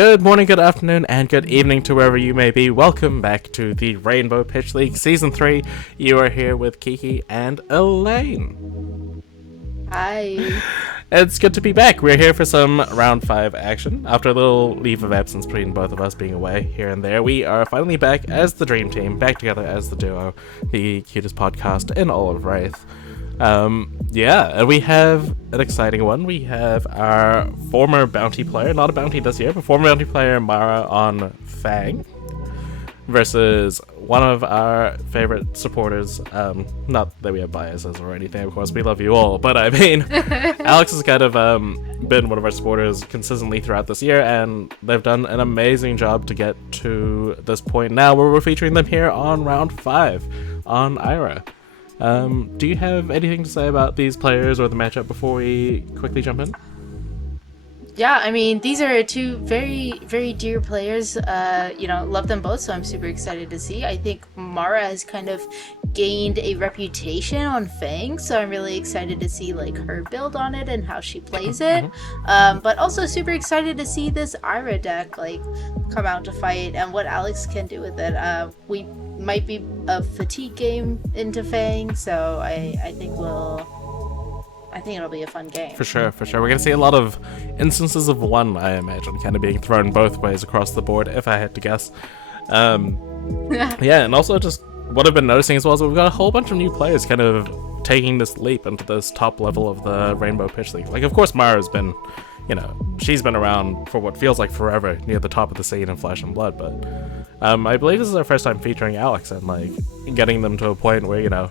Good morning, good afternoon, and good evening to wherever you may be. Welcome back to the Rainbow Pitch League Season 3. You are here with Kiki and Elaine. Hi. It's good to be back. We're here for some Round 5 action. After a little leave of absence between both of us being away here and there, we are finally back as the Dream Team, back together as the duo, the cutest podcast in all of Wraith. And we have an exciting one. We have our former bounty player, not a bounty this year, but former bounty player Mara on Fang versus one of our favorite supporters. Not that we have biases or anything, of course, we love you all, but I mean, Alex has kind of been one of our supporters consistently throughout this year, and they've done an amazing job to get to this point now where we're featuring them here on Round 5 on Ira. Do you have anything to say about these players or the matchup before we quickly jump in? Yeah, I mean, these are two very, very dear players. Love them both, so I'm super excited to see. I think Mara has kind of gained a reputation on Fang, so I'm really excited to see like her build on it and how she plays it. But also super excited to see this Ira deck like come out to fight and what Alex can do with it. We might be a fatigue game into Fang, so I think it'll be a fun game. For sure. We're going to see a lot of instances of one, I imagine, kind of being thrown both ways across the board, if I had to guess. And also just what I've been noticing as well is we've got a whole bunch of new players kind of taking this leap into this top level of the Rainbow Pitch League. Like, of course, Mara's been, she's been around for what feels like forever near the top of the scene in Flesh and Blood, but I believe this is our first time featuring Alex and, like, getting them to a point where,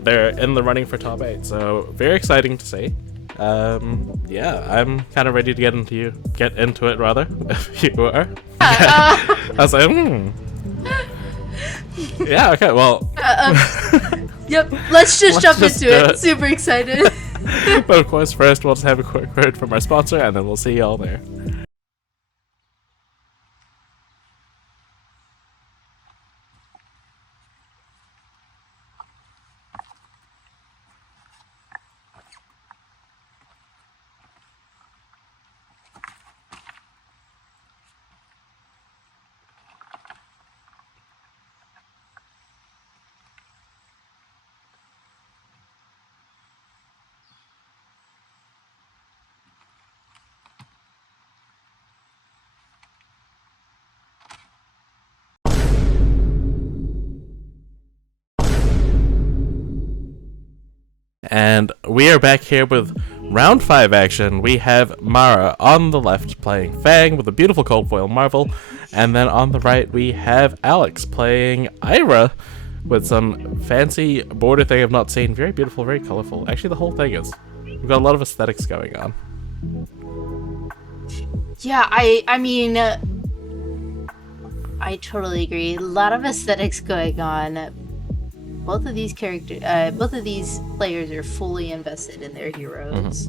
they're in the running for top 8, so very exciting to see. I'm kind of ready to get into it rather, if you are. I was like, Yeah, okay, well. Yep, let's just jump into it. Super excited. But of course, first we'll just have a quick word from our sponsor, and then we'll see y'all there. And we are back here with Round 5 action. We have Mara on the left playing Fang with a beautiful cold foil Marvel, and then on the right we have Alex playing Ira with some fancy border thing I've not seen. Very beautiful, very colorful. Actually, the whole thing is. We've got a lot of aesthetics going on. Yeah, I mean, I totally agree. A lot of aesthetics going on. Both of these players are fully invested in their heroes.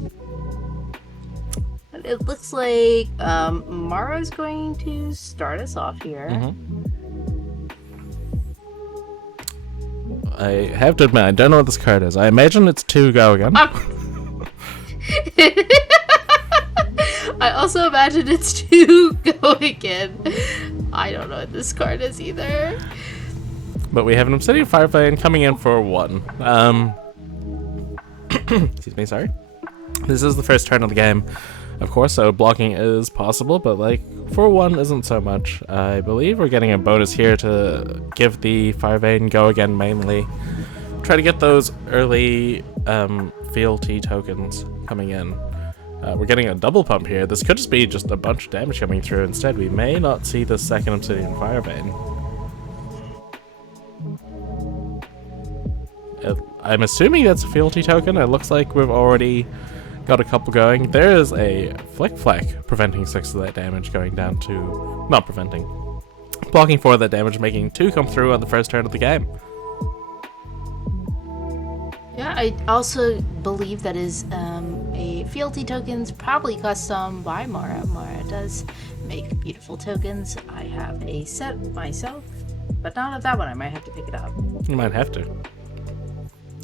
But it looks like Mara's going to start us off here. I have to admit, I don't know what this card is. I imagine it's 2 go again. I also imagine it's 2 go again. I don't know what this card is either. But we have an Obsidian Fireflame coming in for 1. Excuse me, sorry. This is the first turn of the game, of course, so blocking is possible, but like, for 1 isn't so much. I believe we're getting a bonus here to give the Firevane go again mainly. Try to get those early fealty tokens coming in. We're getting a double pump here. This could just be just a bunch of damage coming through. Instead, we may not see the second Obsidian Firevane. I'm assuming that's a fealty token. It looks like we've already got a couple going. There is a Flick Flack preventing 6 of that damage going down to... Not preventing. Blocking 4 of that damage, making 2 come through on the first turn of the game. Yeah, I also believe that is a fealty tokens, probably custom by Mara. Mara does make beautiful tokens. I have a set myself, but not of that one. I might have to pick it up. You might have to.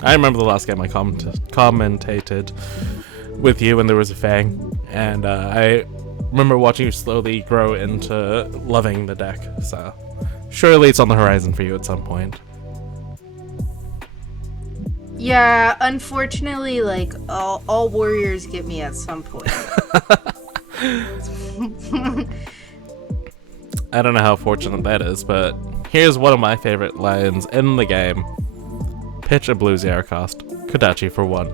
I remember the last game I commentated with you when there was a Fang, and I remember watching you slowly grow into loving the deck, so surely it's on the horizon for you at some point. Yeah, unfortunately, like, all warriors get me at some point. I don't know how fortunate that is, but here's one of my favorite lines in the game. Pitch a blue 0 cost. Kodachi for 1.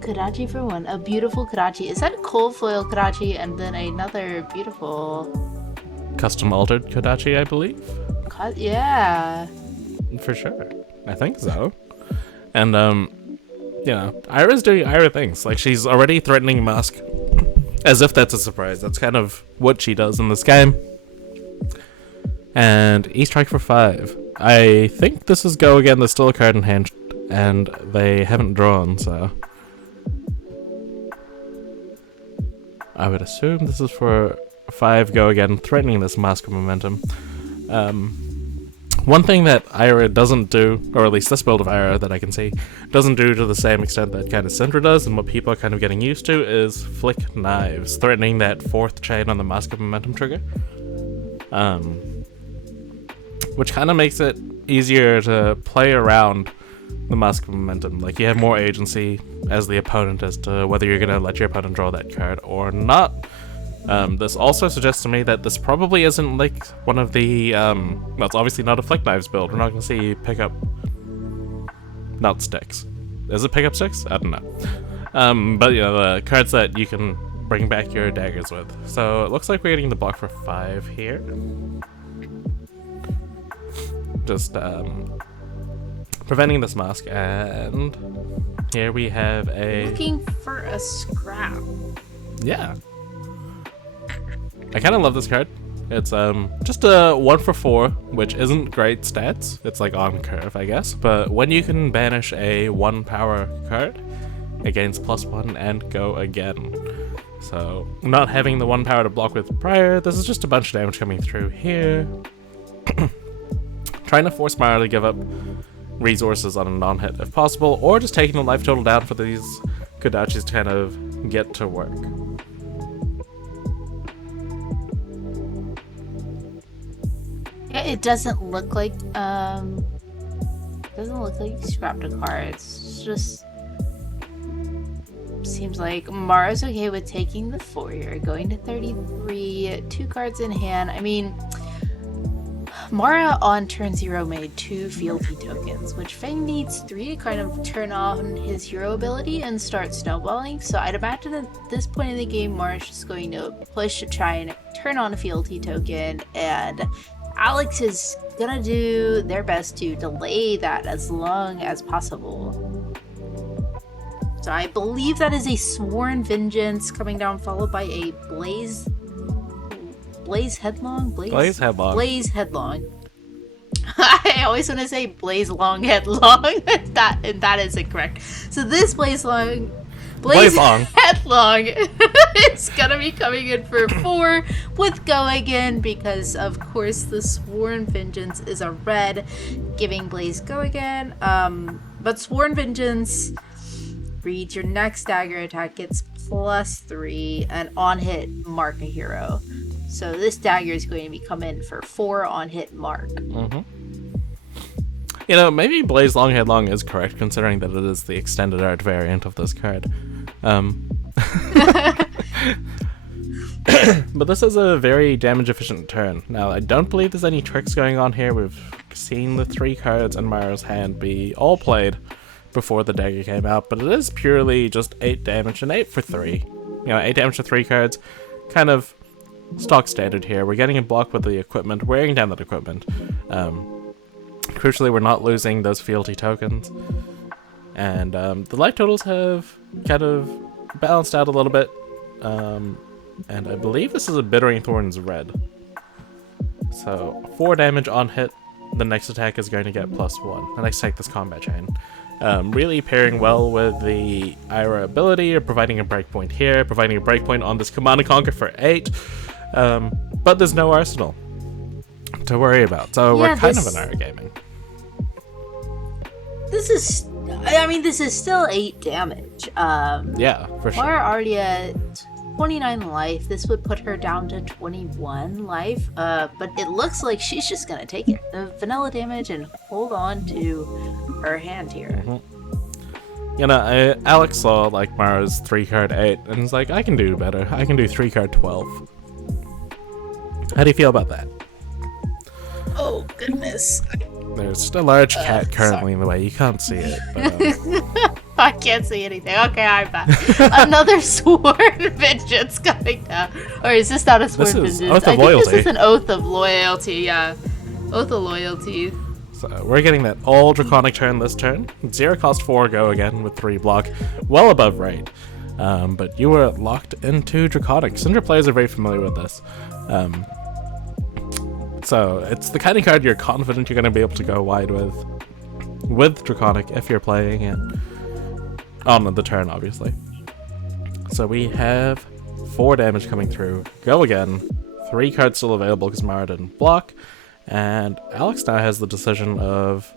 Kodachi for 1. A beautiful Kodachi. Is that a cold foil Kodachi and then another beautiful... Custom altered Kodachi, I believe? Yeah. For sure. I think so. And, you know, Ira's doing Ira things. Like, she's already threatening Musk. As if that's a surprise. That's kind of what she does in this game. And E-Strike for 5. I think this is go again. There's still a card in hand, and they haven't drawn, so... I would assume this is for 5 go again, threatening this Mask of Momentum. One thing that Ira doesn't do, or at least this build of Ira that I can see, doesn't do to the same extent that kind of Syndra does, and what people are kind of getting used to, is flick knives, threatening that 4th chain on the Mask of Momentum trigger. Which kind of makes it easier to play around the Mask of Momentum. Like, you have more agency as the opponent as to whether you're going to let your opponent draw that card or not. This also suggests to me that this probably isn't like one of the, well, it's obviously not a Flick Knives build. We're not going to see pick up, not sticks. Is it pick up sticks? I don't know. But you know, the cards that you can bring back your daggers with. So it looks like we're getting the block for 5 here. Just, preventing this mask, and here we have a... Looking for a scrap. Yeah. I kind of love this card. It's just a 1 for 4, which isn't great stats. It's like on curve, I guess. But when you can banish a 1 power card, it gains +1 and go again. So not having the 1 power to block with prior, this is just a bunch of damage coming through here. Trying to force Mara to give up resources on a non-hit if possible, or just taking the life total down for these Kodachis to kind of get to work. Yeah, it doesn't look like you scrapped a card. It's just seems like Mara's okay with taking the 4 here, going to 33, 2 cards in hand. I mean, Mara on turn 0 made 2 fealty tokens, which Fang needs 3 to kind of turn on his hero ability and start snowballing. So I'd imagine at this point in the game, Mara's just going to push to try and turn on a fealty token, and Alex is gonna do their best to delay that as long as possible. So I believe that is a Sworn Vengeance coming down, followed by a Blaze Headlong? Blaze Headlong. Blaze Headlong. I always want to say Blaze Long Headlong, and that is incorrect. So this Blaze Long Headlong it's gonna be coming in for 4 with Go Again, because of course the Sworn Vengeance is a red, giving Blaze Go Again. But Sworn Vengeance reads your next dagger attack gets +3 and on hit mark a hero. So this dagger is going to be come in for 4 on hit mark. Mm-hmm. You know, maybe Blaze Long Headlong is correct, considering that it is the extended art variant of this card. But this is a very damage efficient turn. Now, I don't believe there's any tricks going on here. We've seen the 3 cards in Mara's hand be all played before the dagger came out, but it is purely just 8 damage and 8 for 3. You know, 8 damage to 3 cards, kind of stock standard here. We're getting a block with the equipment, wearing down that equipment. Crucially, we're not losing those fealty tokens. And the life totals have kind of balanced out a little bit. And I believe this is a Bittering Thorns red. So 4 damage on hit. The next attack is going to get +1. The next attack, this combat chain. Really pairing well with the Ira ability, or providing a breakpoint here, providing a breakpoint on this Command and Conquer for 8. But there's no arsenal to worry about, so yeah, we're kind of in Ira gaming. This is I mean, this is still 8 damage. Yeah, for sure. Mara already at 29 life. This would put her down to 21 life. But it looks like she's just gonna take it. The vanilla damage and hold on to her hand here. You know, Alex saw like Mara's 3-card 8 and was like, I can do better. I can do 3-card 12. How do you feel about that? Oh, goodness. There's just a large cat currently in the way. You can't see it. But, I can't see anything. Okay, I'm back. Another sword vengeance coming down. Or is this not a sword vengeance? Oath of I think loyalty. this is an oath of loyalty, yeah. Oath of loyalty. So we're getting that all draconic turn this turn. 0 cost 4 go again with 3 block. Well above rate. But you were locked into draconic. Cinder players are very familiar with this. So it's the kind of card you're confident you're going to be able to go wide with draconic if you're playing it on the turn, obviously. So we have 4 damage coming through. Go again. 3 cards still available because Mara didn't block. And Alex now has the decision of,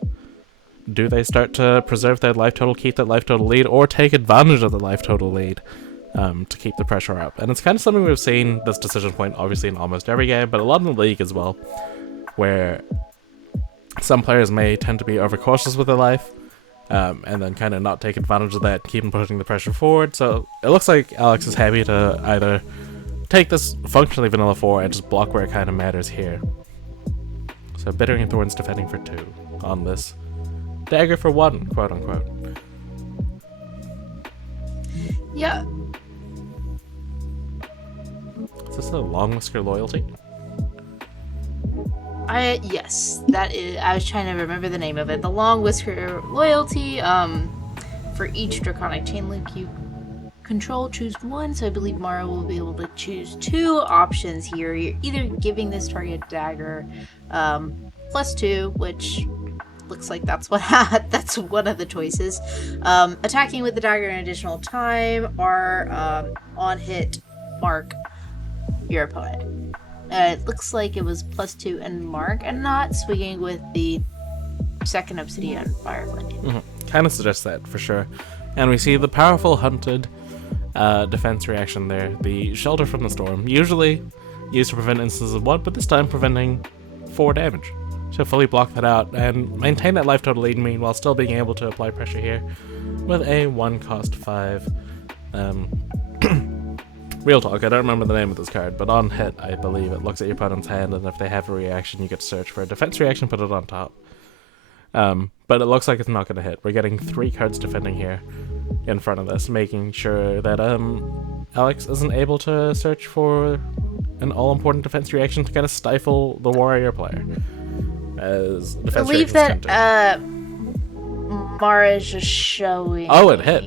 do they start to preserve their life total, keep that life total lead, or take advantage of the life total lead to keep the pressure up. And it's kind of something we've seen this decision point obviously in almost every game, but a lot in the league as well, where some players may tend to be overcautious with their life and then kind of not take advantage of that, keep pushing the pressure forward. So it looks like Alex is happy to either take this functionally vanilla 4 and just block where it kind of matters here. So Bittering Thorns defending for 2 on this dagger for 1, quote unquote. Yeah. Is this a Long Whisker loyalty? Yes, that is. I was trying to remember the name of it. The Long Whisker loyalty. For each draconic chain link you control, choose 1. So I believe Mara will be able to choose 2 options here. You're either giving this target dagger +2, which looks like that's that's one of the choices. Attacking with the dagger an additional time, or on hit mark your opponent. It looks like it was +2 and mark, and not swinging with the second obsidian fireblade. Kind of suggests that for sure. And we see the powerful hunted defense reaction there. The shelter from the storm, usually used to prevent instances of 1, but this time preventing 4 damage. So fully block that out and maintain that life total lead, meanwhile still being able to apply pressure here with a 1 cost 5. Real talk, I don't remember the name of this card, but on hit, I believe it looks at your opponent's hand, and if they have a reaction, you get to search for a defense reaction, put it on top. But it looks like it's not going to hit. We're getting 3 cards defending here in front of this, making sure that Alex isn't able to search for an all-important defense reaction to kind of stifle the warrior player. As defense I believe that Mara is just showing. Oh, it hit.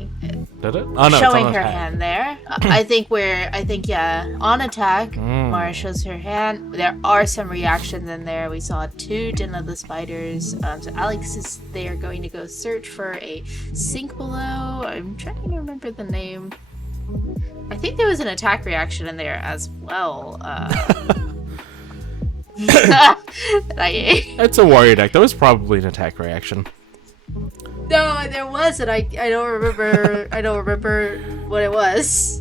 Did it? Oh no, showing it's on her attack. hand there. I think yeah, on attack, Mara shows her hand. There are some reactions in there. We saw 2 Den of the Spiders. So Alex is there going to go search for a Sink Below. I'm trying to remember the name. I think there was an attack reaction in there as well. It's a warrior deck. There was probably an attack reaction. No, there was, and I don't remember. I don't remember what it was.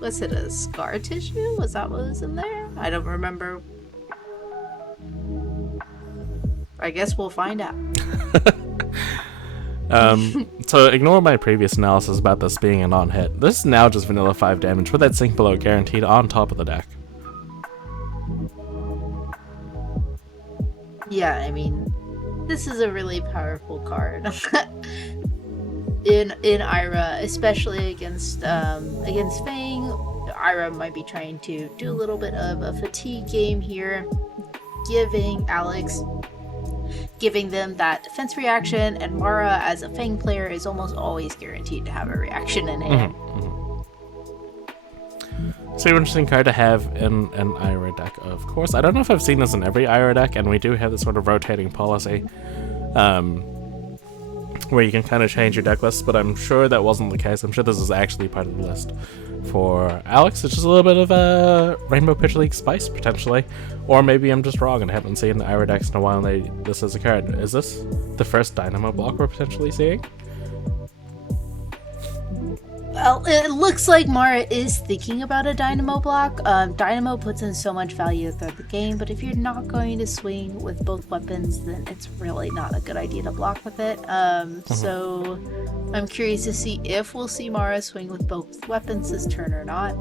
Was it a scar tissue? Was that what was in there? I don't remember. I guess we'll find out. So ignore my previous analysis about this being a non-hit. This is now just vanilla 5 damage with that Sink Below guaranteed on top of the deck. Yeah, I mean, this is a really powerful card in Ira, especially against Fang. Ira might be trying to do a little bit of a fatigue game here, giving them that defense reaction, and Mara, as a Fang player, is almost always guaranteed to have a reaction in hand. Super interesting card to have in an Ira deck, of course. I don't know if I've seen this in every Ira deck, and we do have this sort of rotating policy. where you can kind of change your deck list, but I'm sure that wasn't the case. I'm sure this is actually part of the list for Alex. It's just a little bit of a Rainbow Pitch League spice, potentially. Or maybe I'm just wrong and I haven't seen Ira decks in a while and this has occurred. Is this the first Dynamo block we're potentially seeing? Well, it looks like Mara is thinking about a Dynamo block. Dynamo puts in so much value throughout the game, but if you're not going to swing with both weapons, then it's really not a good idea to block with it. So I'm curious to see if we'll see Mara swing with both weapons this turn or not.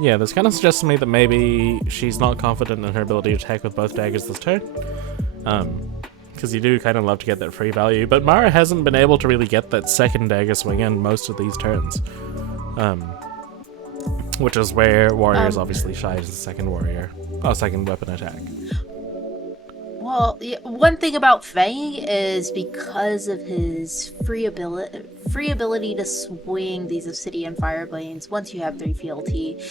Yeah, this kind of suggests to me that maybe she's not confident in her ability to attack with both daggers this turn. Because you do kind of love to get that free value, but Mara hasn't been able to really get that second dagger swing in most of these turns. Which is where Warriors obviously shine as the second weapon attack. Well, yeah, one thing about Fang is because of his free ability to swing these Obsidian Fireblanes once you have 3 fealty,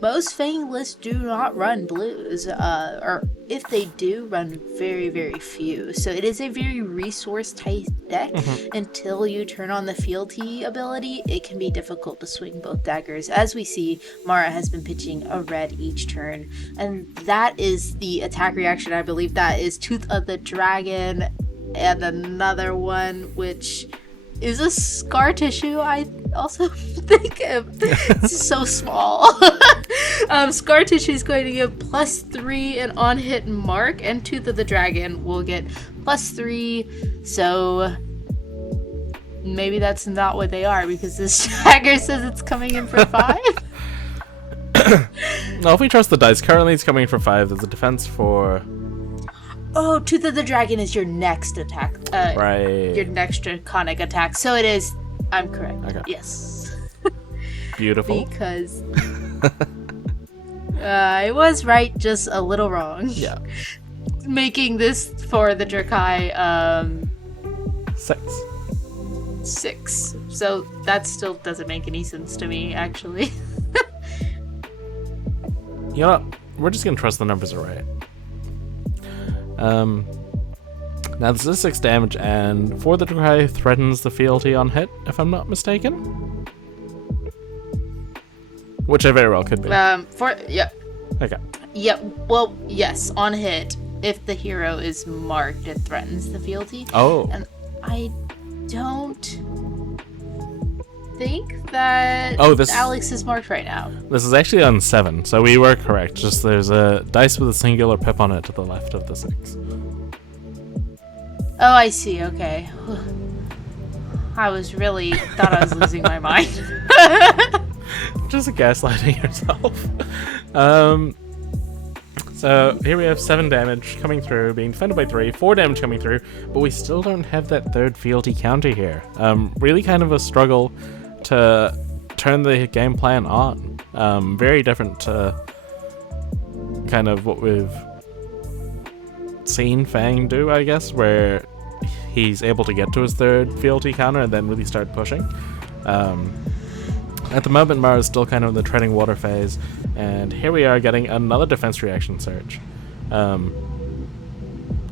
most Fang lists do not run blues, or if they do, run very, very few. So it is a very resource-tight deck. Until you turn on the fealty ability, it can be difficult to swing both daggers. As we see, Mara has been pitching a red each turn, and that is the attack reaction. I believe that is Tooth of the Dragon, and another one, which is a scar tissue, I also think. It's so small. Scar tissue is going to give +3 an on-hit mark, and Tooth of the Dragon will get +3. So maybe that's not what they are, because this dagger says it's coming in for 5. Well, if we trust the dice, currently it's coming in for 5. There's a defense for... Oh, Tooth of the Dragon is your next attack. Right. Your next draconic attack. So it is... I'm correct. Okay. Yes. Beautiful. Because... I was right, just a little wrong. Yeah. Making this for the Dracai 6. So that still doesn't make any sense to me, actually. You know what? We're just gonna trust the numbers are right. Now this is 6 damage, and for the Dracai threatens the fealty on hit, if I'm not mistaken. Which it very well could be. Okay. Yep. Well, yes, on hit, if the hero is marked, it threatens the fealty. Oh. And I don't think that Alex is marked right now. This is actually on 7, so we were correct. Just there's a dice with a singular pip on it to the left of the 6. Oh, I see. Okay. I was really thought I was losing my mind. Just gaslighting yourself. So here we have 7 damage coming through, being defended by 3, 4 damage coming through, but we still don't have that third fealty counter here. Really kind of a struggle to turn the game plan on. Very different to kind of what we've seen Fang do, I guess, where he's able to get to his third fealty counter and then really start pushing. At the moment, Mara is still kind of in the treading water phase, and here we are getting another defense reaction surge.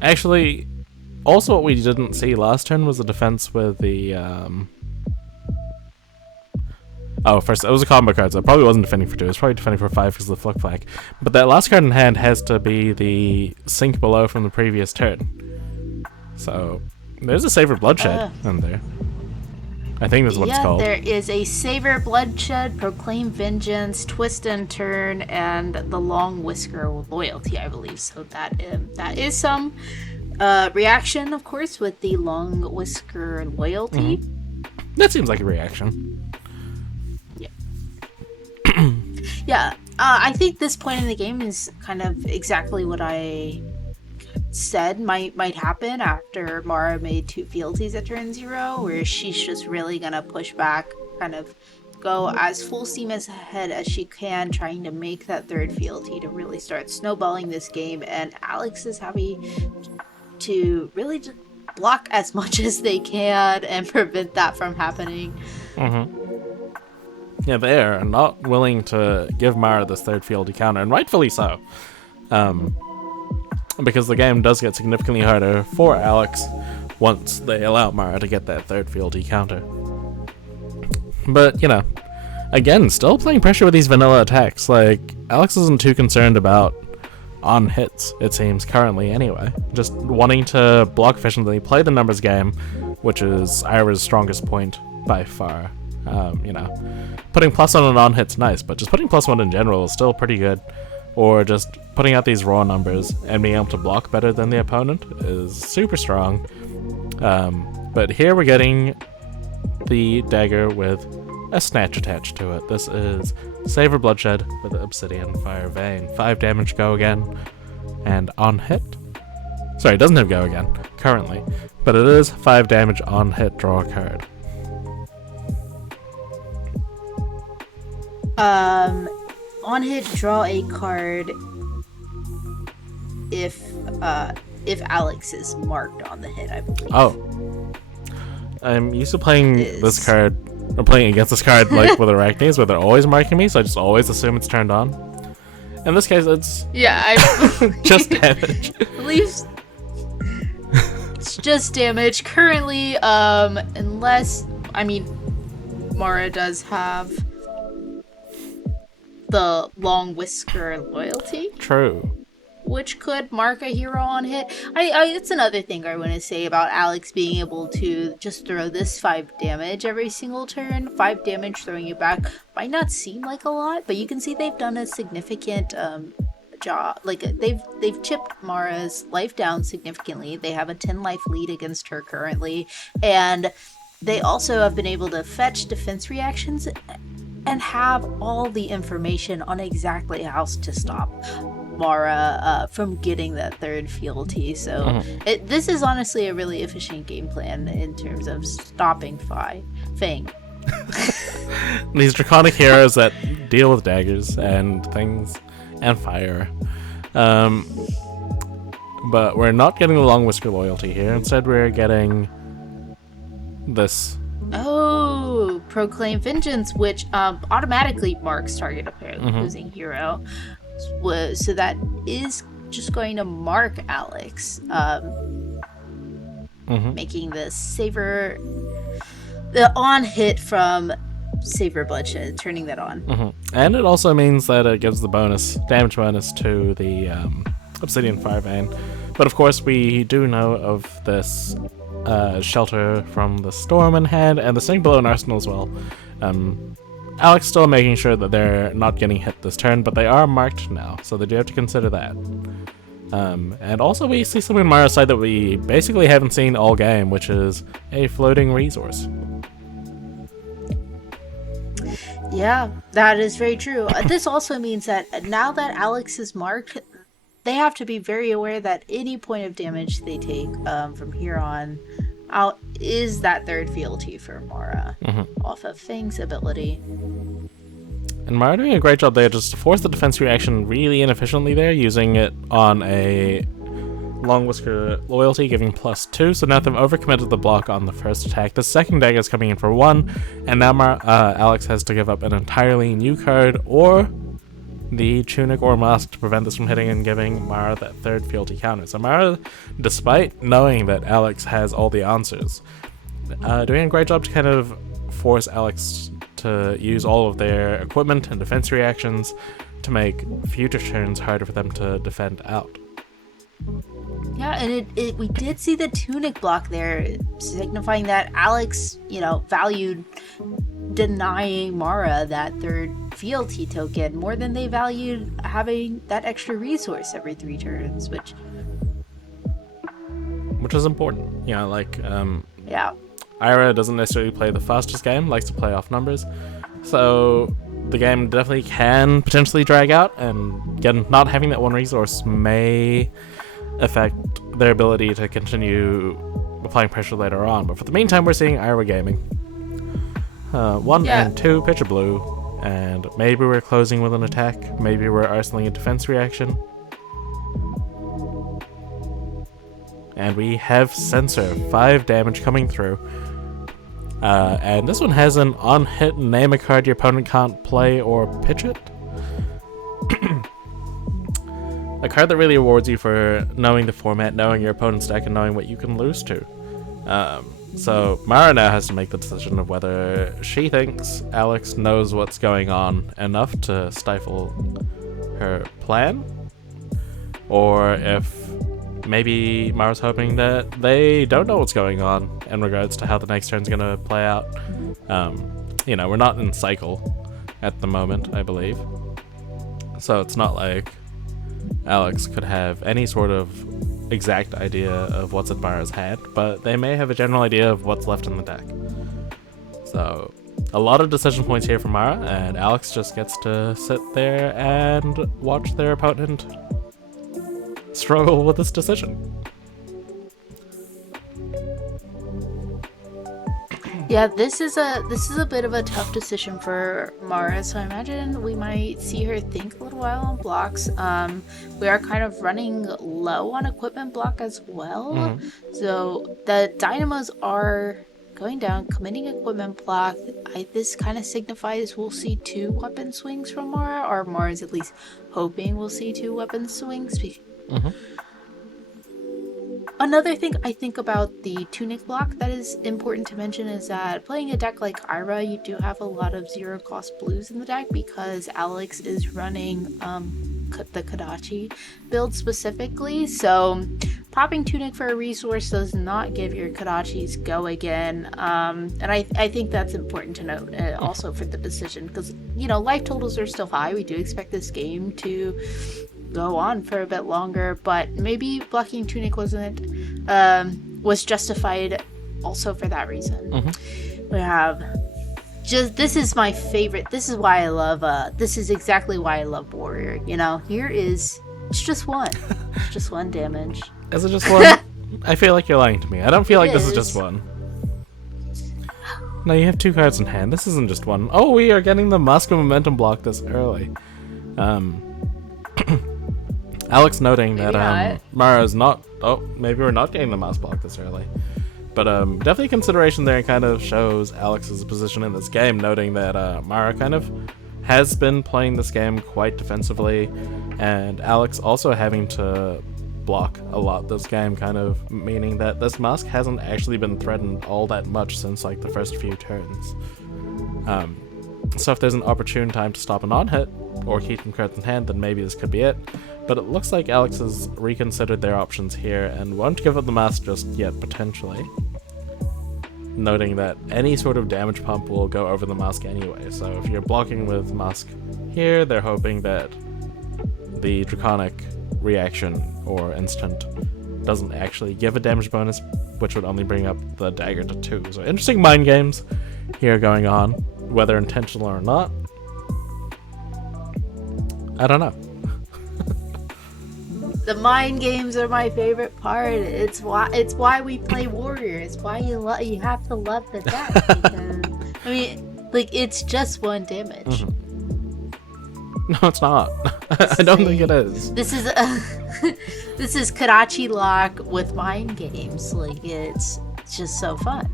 Actually, also what we didn't see last turn was the defense with the... first, it was a combo card, so it probably wasn't defending for 2, it was probably defending for 5 because of the Flick Flag. But that last card in hand has to be the sink below from the previous turn. So, there's a Savor Bloodshed in there. I think that's what it's called. There is a Savor Bloodshed, Proclaim Vengeance, Twist and Turn, and the Long Whisker Loyalty, I believe. So that is some reaction, of course, with the Long Whisker Loyalty. Mm-hmm. That seems like a reaction. Yeah. Yeah, I think this point in the game is kind of exactly what I said might happen after Mara made 2 fealties at turn 0, where she's just really gonna push back, kind of go as full steam ahead as she can, trying to make that third fealty to really start snowballing this game, and Alex is happy to really just block as much as they can and prevent that from happening. Yeah, they are not willing to give Mara this third fealty counter, and rightfully so. Because the game does get significantly harder for Alex once they allow Mara to get that third fealty counter. But, again, still playing pressure with these vanilla attacks. Like, Alex isn't too concerned about on hits, it seems, currently anyway. Just wanting to block efficiently, play the numbers game, which is Ira's strongest point by far. Putting +1 on hit's nice, but just putting +1 in general is still pretty good. Or just putting out these raw numbers and being able to block better than the opponent is super strong. But here we're getting the dagger with a snatch attached to it. This is Savor Bloodshed with the Obsidian Fire Vein. 5 damage, go again, and on hit. Sorry, it doesn't have go again currently, but it is 5 damage on hit, draw a card. On hit, draw a card if Alex is marked on the hit, I believe. Oh. I'm used to playing this card, or playing against this card, like with Arachnes, where they're always marking me, so I just always assume it's turned on. In this case, it's just damage. It's just damage. Currently, unless, Mara does have the long whisker loyalty. True. Which could mark a hero on hit. It's another thing I want to say about Alex being able to just throw this 5 damage every single turn. 5 damage throwing it back might not seem like a lot, but you can see they've done a significant job. Like, they've chipped Mara's life down significantly. They have a 10 life lead against her currently, and they also have been able to fetch defense reactions and have all the information on exactly how to stop Mara from getting that third fealty. So this is honestly a really efficient game plan in terms of stopping Fang. These draconic heroes that deal with daggers and things and fire. But we're not getting the long whisker loyalty here. Instead, we're getting this. Oh, Proclaim Vengeance, which automatically marks target opposing hero. So that is just going to mark Alex, making the on hit from Savor Bloodshed, turning that on. And it also means that it gives the damage bonus to the Obsidian Fire Vein. But of course, we do know of this shelter from the storm in hand, and the Sink Below an Arsenal as well. Alex still making sure that they're not getting hit this turn, but they are marked now, so they do have to consider that. And also we see something on Mara's side that we basically haven't seen all game, which is a floating resource. Yeah, that is very true. This also means that now that Alex is marked, they have to be very aware that any point of damage they take from here on out is that third fealty for Mara off of Fang's ability. And Mara doing a great job there just to force the defense reaction really inefficiently there, using it on a long whisker loyalty, giving +2, so now they've overcommitted the block on the first attack. The second dagger is coming in for 1, and now Alex has to give up an entirely new card or the tunic or mask to prevent this from hitting and giving Mara that third fealty counter. So Mara, despite knowing that Alex has all the answers, doing a great job to kind of force Alex to use all of their equipment and defense reactions to make future turns harder for them to defend out. Yeah, and we did see the tunic block there, signifying that Alex, valued denying Mara that third fealty token more than they valued having that extra resource every 3 turns, which is important. Yeah. Ira doesn't necessarily play the fastest game, likes to play off numbers, so the game definitely can potentially drag out, and again, not having that one resource may affect their ability to continue applying pressure later on. But for the meantime, we're seeing Ira gaming. 1 and 2 pitcher blue, and maybe we're closing with an attack, maybe we're arsenaling a defense reaction. And we have Censor, 5 damage coming through. And this one has an on hit, name a card your opponent can't play or pitch it. A card that really rewards you for knowing the format, knowing your opponent's deck, and knowing what you can lose to. So Mara now has to make the decision of whether she thinks Alex knows what's going on enough to stifle her plan, or if maybe Mara's hoping that they don't know what's going on in regards to how the next turn's gonna play out. We're not in cycle at the moment, I believe. So it's not like Alex could have any sort of exact idea of what's in Mara's head, but they may have a general idea of what's left in the deck. So a lot of decision points here for Mara, and Alex just gets to sit there and watch their opponent struggle with this decision. Yeah, this is a bit of a tough decision for Mara, so I imagine we might see her think a little while on blocks. We are kind of running low on equipment block as well, so the dynamos are going down, committing equipment block. This kind of signifies we'll see 2 weapon swings from Mara, or Mara's at least hoping we'll see 2 weapon swings. Another thing I think about the Tunic block that is important to mention is that playing a deck like Ira, you do have a lot of 0-cost blues in the deck because Alex is running the Kodachi build specifically. So popping Tunic for a resource does not give your Kodachis go again. And I think that's important to note also for the decision because, life totals are still high. We do expect this game to go on for a bit longer, but maybe blocking Tunic was justified also for that reason. We have this is my favorite. This is why I love this is exactly why I love Warrior. It's just one. It's just 1 damage. Is it just 1? I feel like you're lying to me. I don't feel like this is just 1. No, you have 2 cards in hand. This isn't just 1. Oh, we are getting the Mask of Momentum block this early. Alex noting maybe that Mara's not... Oh, maybe we're not getting the mouse block this early. But definitely consideration there kind of shows Alex's position in this game, noting that Mara kind of has been playing this game quite defensively, and Alex also having to block a lot this game, kind of meaning that this mask hasn't actually been threatened all that much since like the first few turns. So if there's an opportune time to stop a non-hit or keep some cards in hand, then maybe this could be it. But it looks like Alex has reconsidered their options here and won't give up the mask just yet, potentially. Noting that any sort of damage pump will go over the mask anyway. So if you're blocking with mask here, they're hoping that the draconic reaction or instant doesn't actually give a damage bonus, which would only bring up the dagger to 2. So interesting mind games here going on, whether intentional or not. I don't know. The mind games are my favorite part. It's why we play Warrior. It's why you have to love the deck. Because, it's just 1 damage. No, it's not. I don't think it is. This is this is Kodachi lock with mind games. It's just so fun.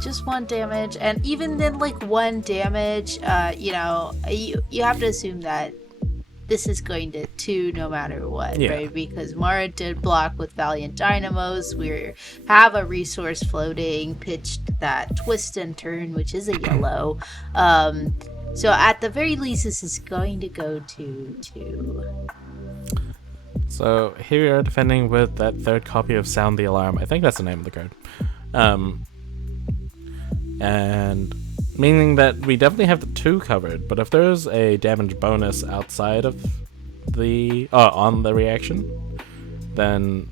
Just 1 damage, and even then, 1 damage, you have to assume that this is going to 2 no matter what, right? Because Mara did block with Valiant Dynamos. We have a resource floating, pitched that twist and turn, which is a yellow. So at the very least, this is going to go to 2. So here we are defending with that 3rd copy of Sound the Alarm. I think that's the name of the card. And meaning that we definitely have the 2 covered, but if there's a damage bonus outside of the on the reaction, then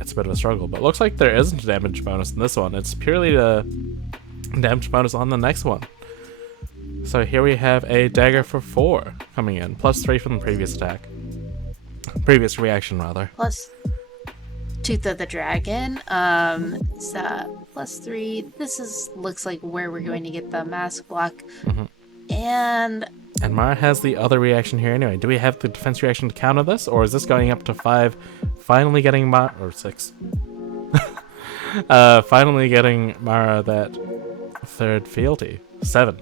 it's a bit of a struggle. But it looks like there isn't a damage bonus in this one. It's purely a damage bonus on the next one. So here we have a dagger for 4 coming in, +3 from the previous attack. Previous reaction, rather. Plus Tooth of the Dragon. +3. This looks like where we're going to get the mask block. And Mara has the other reaction here anyway. Do we have the defense reaction to counter this, or is this going up to 5? Finally getting Mara, or 6. Finally getting Mara that 3rd fealty. 7.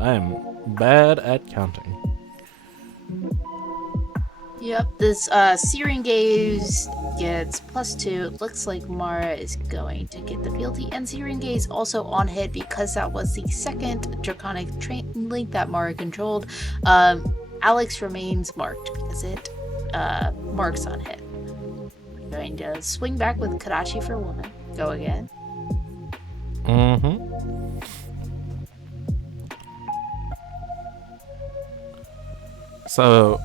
I am bad at counting. Yep, this Searing Gaze gets +2. It looks like Mara is going to get the fealty, and Searing Gaze also on hit because that was the second draconic link that Mara controlled. Alex remains marked because it marks on hit. We're going to swing back with Kadachi for 1. Go again. Mm-hmm. So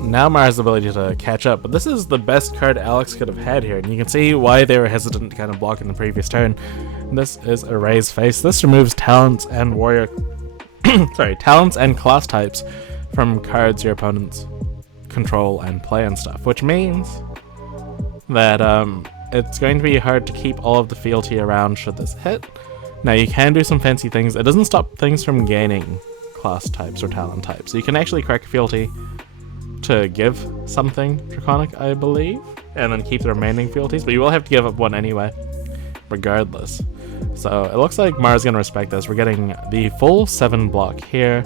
now Mara's ability to catch up, but this is the best card Alex could have had here, and you can see why they were hesitant to kind of block in the previous turn. And this is Erase Face. This removes talents and warrior, talents and class types from cards your opponents control and play and stuff, which means that it's going to be hard to keep all of the fealty around should this hit. Now you can do some fancy things. It doesn't stop things from gaining class types or talent types. So you can actually crack a fealty to give something draconic, I believe, and then keep the remaining fealties, but you will have to give up one anyway, regardless. So it looks like Mara's going to respect this. We're getting the full 7 block here.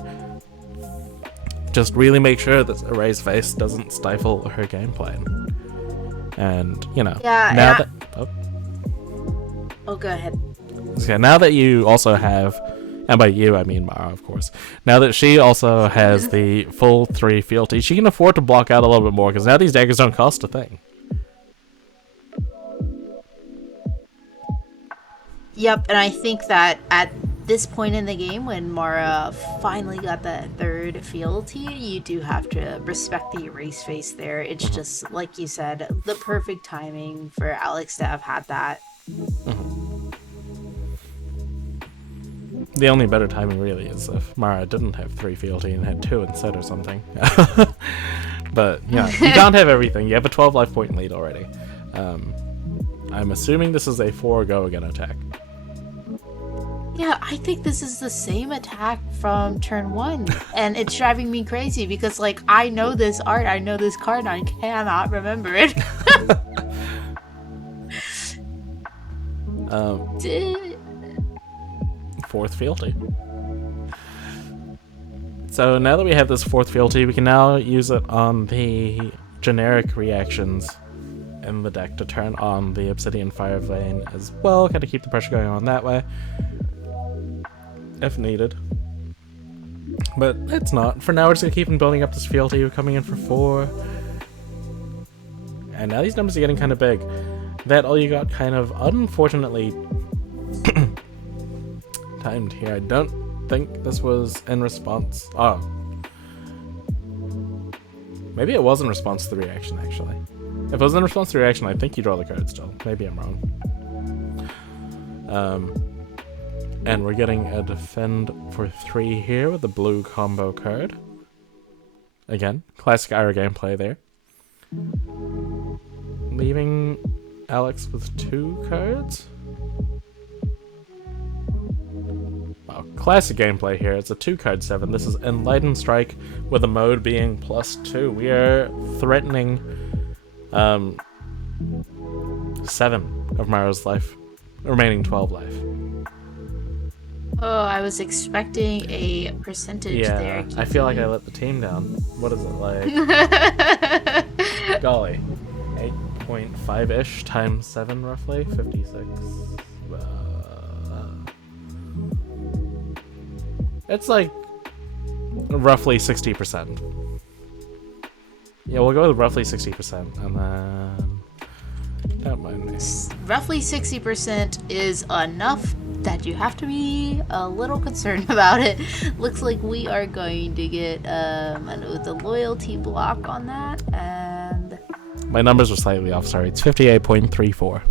Just really make sure that Erase Face doesn't stifle her gameplay. And, you know, now that... Oh, go ahead. Okay, now that you also have... And by you, I mean Mara, of course. Now that she also has the full 3 fealty, she can afford to block out a little bit more, because now these daggers don't cost a thing. Yep, and I think that at this point in the game, when Mara finally got that 3rd fealty, you do have to respect the Erase Face there. It's just, like you said, the perfect timing for Alex to have had that. The only better timing really is if Mara didn't have 3 fealty and had 2 instead or something. But, yeah, you can't have everything. You have a 12 life point lead already. I'm assuming this is a 4 go again attack. Yeah, I think this is the same attack from turn 1, and it's driving me crazy because, like, I know this art, I know this card, and I cannot remember it. 4th fealty. So now that we have this 4th fealty, we can now use it on the generic reactions in the deck to turn on the Obsidian Fire Vein as well, kind of keep the pressure going on that way, if needed. But it's not. For now, we're just going to keep on building up this fealty. We're coming in for 4. And now these numbers are getting kind of big. That all you got kind of unfortunately timed here. I don't think this was in response. Oh. Maybe it was in response to the reaction, actually. If it was in response to the reaction, I think you draw the card still. Maybe I'm wrong. And we're getting a defend for 3 here with the blue combo card. Again, classic Ira gameplay there. Leaving Alex with 2 cards. Wow, classic gameplay here. It's a 2-card 7. This is Enlightened Strike with a mode being +2. We are threatening 7 of Mara's life. Remaining 12 life. Oh, I was expecting a percentage there. Yeah, I feel like I let the team down. What is it like? Golly. 8.5-ish times 7 roughly? 56. It's like roughly 60%. Yeah, we'll go with roughly 60% and then... Don't mind me. Roughly 60% is enough that you have to be a little concerned about it. Looks like we are going to get the loyalty block on that, and... My numbers were slightly off, sorry. It's 58.34.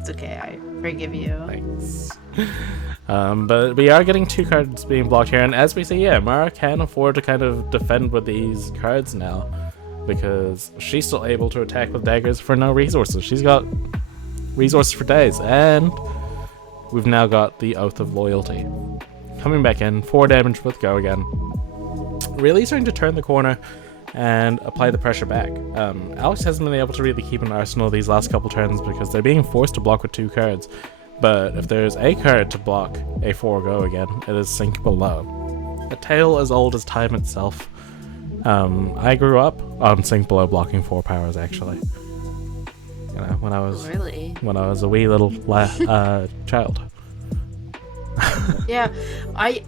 It's okay, I forgive you. Thanks. But we are getting 2 cards being blocked here, and as we see, yeah, Mara can afford to kind of defend with these cards now, because she's still able to attack with daggers for no resources. She's got resources for days, and we've now got the Oath of Loyalty. Coming back in, 4 damage with go again. Really starting to turn the corner and apply the pressure back. Alex hasn't been able to really keep an arsenal these last couple turns because they're being forced to block with 2 cards. But if there's a card to block a 4 go again, it is Sink Below. A tale as old as time itself. I grew up on Sync Below blocking 4 powers, actually. You know, when I was a wee little child. Yeah, I.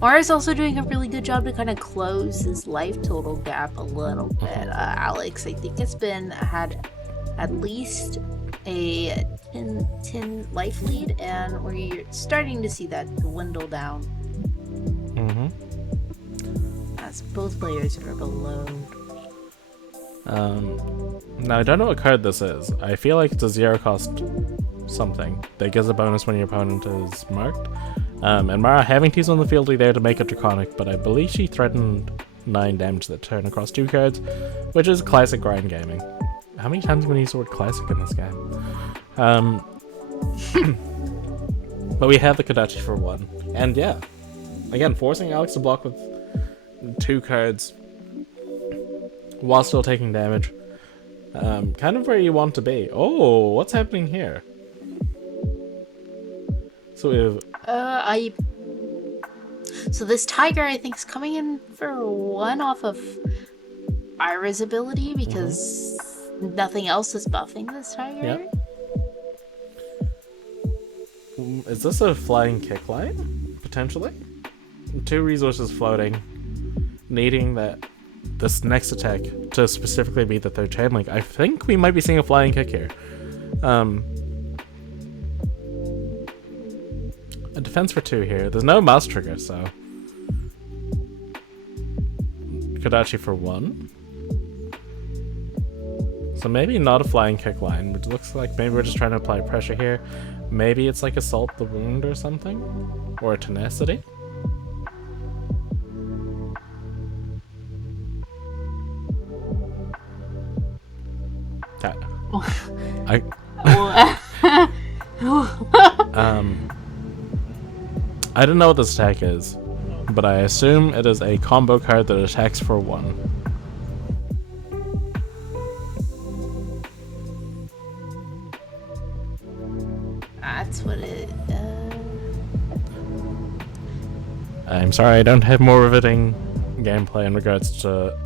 Mara's also doing a really good job to kind of close this life total gap a little bit. Alex, I think it's been had at least a 10 life lead, and we're starting to see that dwindle down. As both players are below. Now I don't know what card this is. I feel like it's a 0 cost something that gives a bonus when your opponent is marked. And Mara having to use on the field there to make it draconic, but I believe she threatened 9 damage that turn across 2 cards, which is classic grind gaming. How many times am I going to use the word classic in this game? But we have the Kodachi for 1. And yeah, again, forcing Alex to block with 2 cards while still taking damage. Kind of where you want to be. Oh, what's happening here? So we have... So this tiger, I think, is coming in for 1 off of Ira's ability because nothing else is buffing this tiger. Yep. Is this a flying kick line? Potentially? 2 resources floating, needing this next attack to specifically be the 3rd chain link. I think we might be seeing a flying kick here. A defense for 2 here. There's no mouse trigger, so Kodachi for 1. So maybe not a flying kick line, which looks like maybe we're just trying to apply pressure here. Maybe it's like assault the wound or something, or a tenacity. I don't know what this attack is, but I assume it is a combo card that attacks for 1. That's what it. I'm sorry, I don't have more riveting gameplay in regards to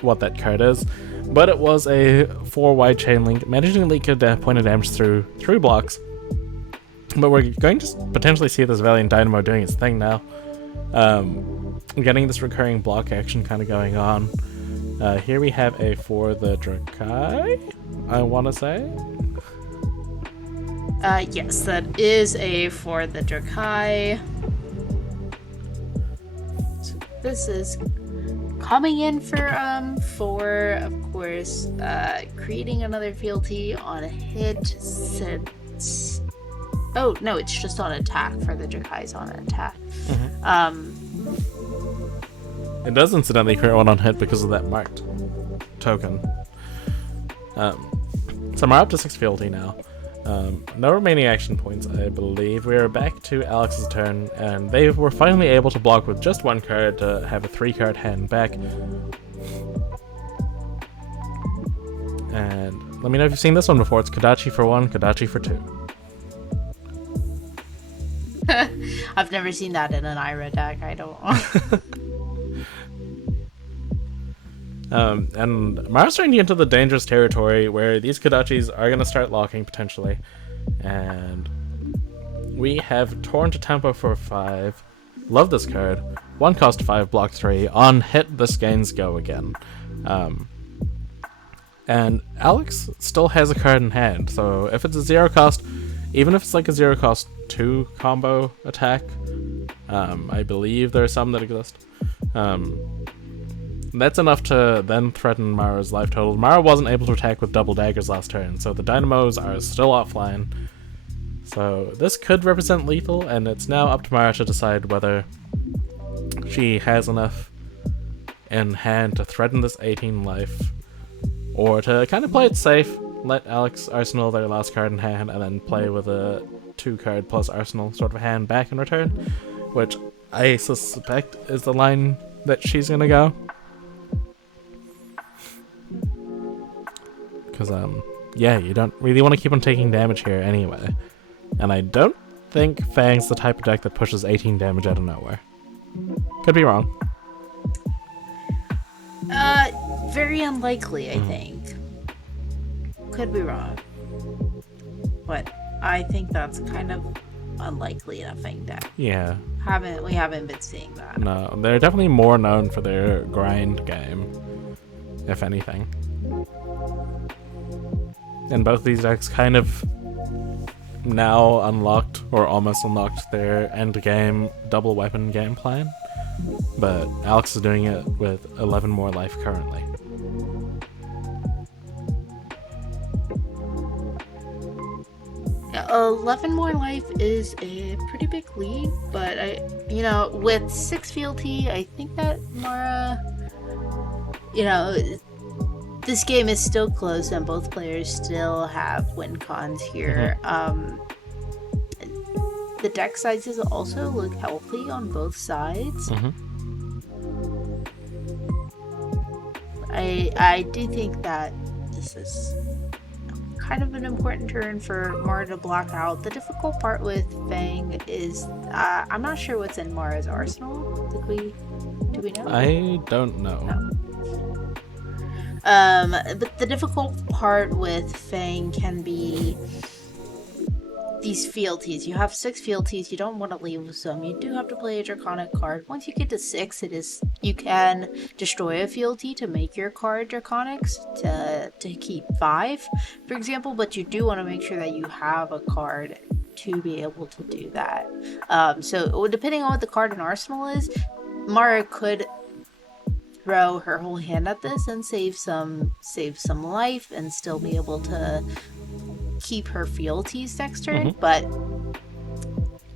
what that card is, but it was a 4 wide chain link, managing to leak a point of damage through blocks. But we're going to potentially see this Valiant Dynamo doing its thing now. Getting this recurring block action kind of going on. Here we have a for the Dracai, I want to say. Yes, that is a for the Dracai. So this is coming in for of course, creating another fealty on a hit since... Oh, no, it's just on attack for the Dracai's on attack. It does incidentally create 1 on hit because of that marked token. So we're up to 6 fealty now. No remaining action points, I believe. We are back to Alex's turn, and they were finally able to block with just 1 card to have a 3-card hand back. And let me know if you've seen this one before. It's Kodachi for 1, Kodachi for 2. I've never seen that in an Ira deck. I don't. And Mara's starting to get into the dangerous territory where these Kodachis are going to start locking potentially. And we have Torn to Tempo for 5. Love this card. 1 cost 5, block 3. On hit, this gains go again. And Alex still has a card in hand, so if it's a 0 cost, even if it's like a 0 cost 2 combo attack, I believe there are some that exist. That's enough to then threaten Mara's life total. Mara wasn't able to attack with double daggers last turn, so the dynamos are still offline. So this could represent lethal, and it's now up to Mara to decide whether she has enough in hand to threaten this 18 life, or to kind of play it safe, let Alex arsenal their last card in hand, and then play with a 2-card plus arsenal sort of hand back in return, which I suspect is the line that she's gonna go. Because, yeah, you don't really want to keep on taking damage here anyway. And I don't think Fang's the type of deck that pushes 18 damage out of nowhere. Could be wrong. Very unlikely, I think. Could be wrong. But I think that's kind of unlikely in a Fang deck. Yeah. We haven't been seeing that. No, they're definitely more known for their grind game, if anything. And both these decks kind of now unlocked, or almost unlocked, their end game double weapon game plan. But Alex is doing it with 11 more life currently. Yeah, 11 more life is a pretty big lead, but with 6 fealty, I think that Mara, this game is still close and both players still have win cons here. The deck sizes also look healthy on both sides. I do think that this is kind of an important turn for Mara to block out. The difficult part with Fang is I'm not sure what's in Mara's arsenal. Do we know? I don't know. No. But the difficult part with Fang can be these fealties. You have 6 fealties, you don't want to leave some. You do have to play a draconic card. Once you get to 6, you can destroy a fealty to make your card draconics to keep 5, for example, but you do want to make sure that you have a card to be able to do that. So depending on what the card in arsenal is, Mara could throw her whole hand at this and save some life and still be able to keep her fealties next turn, but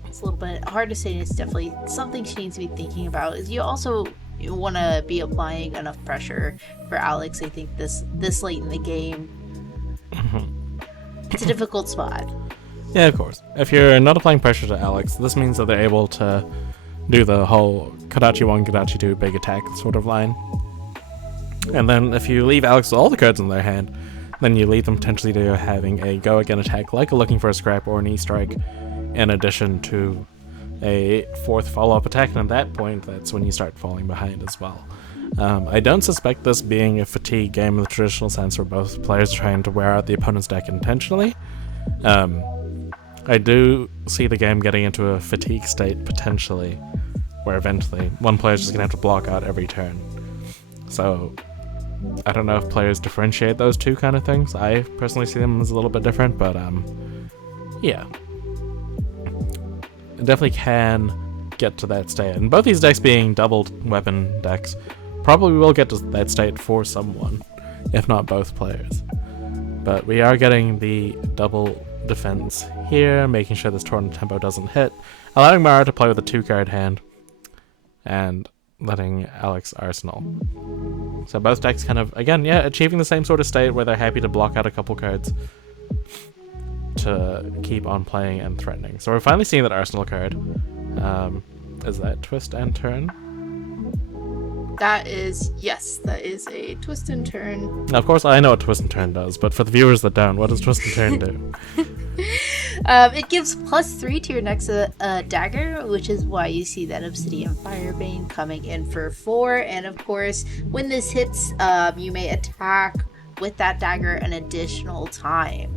it's a little bit hard to say. It's definitely something she needs to be thinking about. Is you also want to be applying enough pressure for Alex. I think this late in the game, it's a difficult spot. Yeah, of course. If you're not applying pressure to Alex, this means that they're able to do the whole Kodachi 1, Kodachi 2 big attack sort of line. And then if you leave Alex with all the cards in their hand, then you lead them potentially to having a go again attack like a looking for a scrap or an E-strike, in addition to a 4th follow-up attack, and at that point that's when you start falling behind as well. I don't suspect this being a fatigue game in the traditional sense where both players are trying to wear out the opponent's deck intentionally. I do see the game getting into a fatigue state potentially, where eventually one player's just going to have to block out every turn. So I don't know if players differentiate those two kind of things. I personally see them as a little bit different, but yeah. It definitely can get to that state. And both these decks being double weapon decks probably will get to that state for someone, if not both players. But we are getting the double defense here, making sure this torrent tempo doesn't hit, allowing Mara to play with a 2-card hand, and letting Alex arsenal. So both decks kind of, again, yeah, achieving the same sort of state where they're happy to block out a couple cards to keep on playing and threatening. So we're finally seeing that arsenal card. Is that twist and turn? Yes, that is a twist and turn. Now, of course, I know what twist and turn does, but for the viewers that don't, what does twist and turn do? It gives +3 to your next dagger, which is why you see that Obsidian Firebane coming in for 4. And of course, when this hits, you may attack with that dagger an additional time.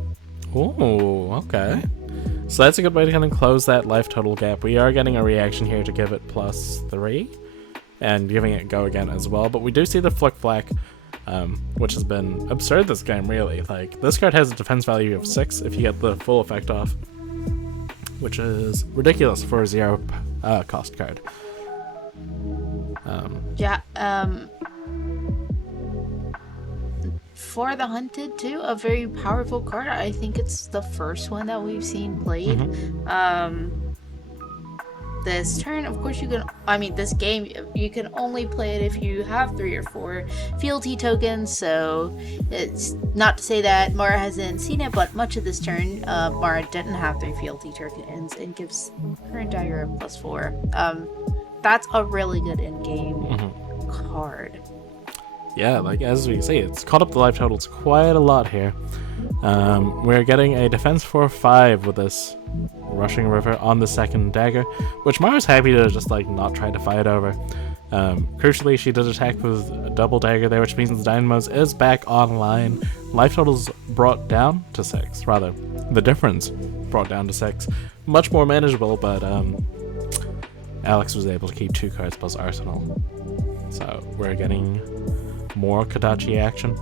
Ooh, okay. So that's a good way to kind of close that life total gap. We are getting a reaction here to give it +3, and giving it go again as well. But we do see the Flick Flack, which has been absurd this game, really. Like, this card has a defense value of 6 if you get the full effect off, which is ridiculous for a 0 cost card. For the Hunted too, a very powerful card. I think it's the first one that we've seen played. This turn, of course, this game, you can only play it if you have 3 or 4 fealty tokens, so it's not to say that Mara hasn't seen it, but much of this turn, Mara didn't have 3 fealty tokens and gives her dagger a +4. That's a really good in-game card. Yeah, like, as we see, it's caught up the life totals quite a lot here. We're getting a defense 4/5 with this Rushing River on the second dagger, which Mara's happy to just, like, not try to fight over. Crucially, she did attack with a double dagger there, which means the Dynamos is back online. Life total's brought down to 6. Rather, the difference brought down to 6. Much more manageable, but Alex was able to keep 2 cards plus Arsenal. So we're getting more Kodachi action.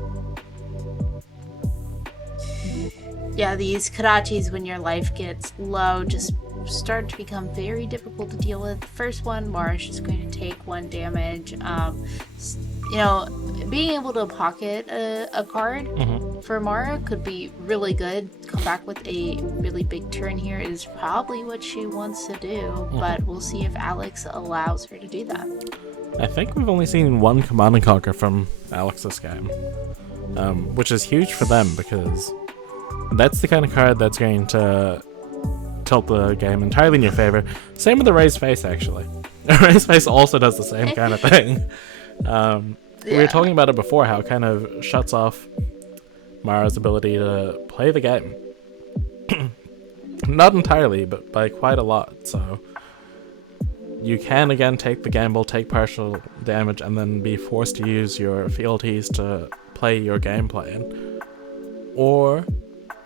Yeah, these Kodachis, when your life gets low, just start to become very difficult to deal with. The first one, Mara's just going to take 1 damage. You know, being able to pocket a card for Mara could be really good. Come back with a really big turn here is probably what she wants to do, but we'll see if Alex allows her to do that. I think we've only seen 1 Command and Conquer from Alex this game, which is huge for them because that's the kind of card that's going to tilt the game entirely in your favor. Same with the Raised Face, actually. Raised Face also does the same kind of thing. We were talking about it before, how it kind of shuts off Mara's ability to play the game. Not entirely, but by quite a lot, so you can again take the gamble, take partial damage, and then be forced to use your fealties to play your game plan. Or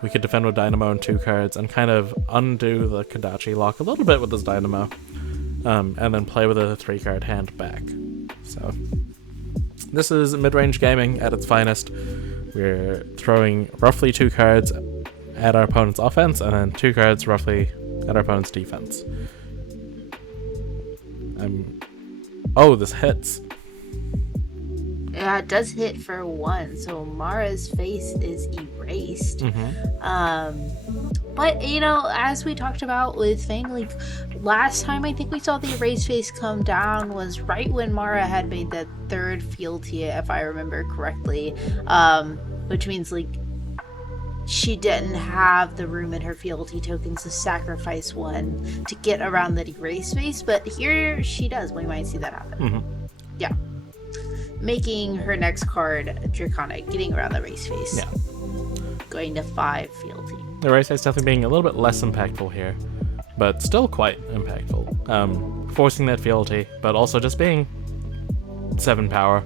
we could defend with Dynamo and 2 cards and kind of undo the Kodachi lock a little bit with this Dynamo, and then play with a 3-card hand back. So this is mid-range gaming at its finest. We're throwing roughly 2 cards at our opponent's offense and then 2 cards roughly at our opponent's defense. Oh, this hits. Yeah, it does hit for 1, so Mara's face is erased. But, you know, as we talked about with Fang, like, last time I think we saw the erased face come down was right when Mara had made that 3rd fealty, if I remember correctly. Which means, like, she didn't have the room in her fealty tokens to sacrifice 1 to get around that erased face, but here she does. We might see that happen. Yeah. Making her next card draconic, getting around the race face. Yeah. Going to 5 fealty. The race face definitely being a little bit less impactful here, but still quite impactful. Forcing that fealty, but also just being 7 power,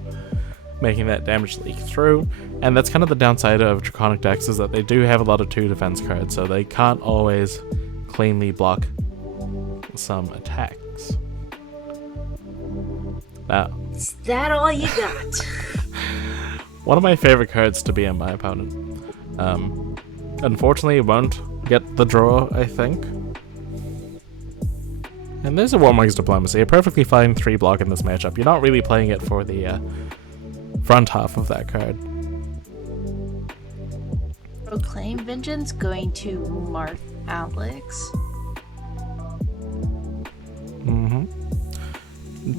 making that damage leak through. And that's kind of the downside of draconic decks, is that they do have a lot of 2 defense cards, so they can't always cleanly block some attacks. Is that all you got? One of my favorite cards to be in my opponent. Unfortunately, it won't get the draw, I think. And there's a Warmong's Diplomacy, a perfectly fine 3 block in this matchup. You're not really playing it for the front half of that card. Proclaim Vengeance going to Mark Alex.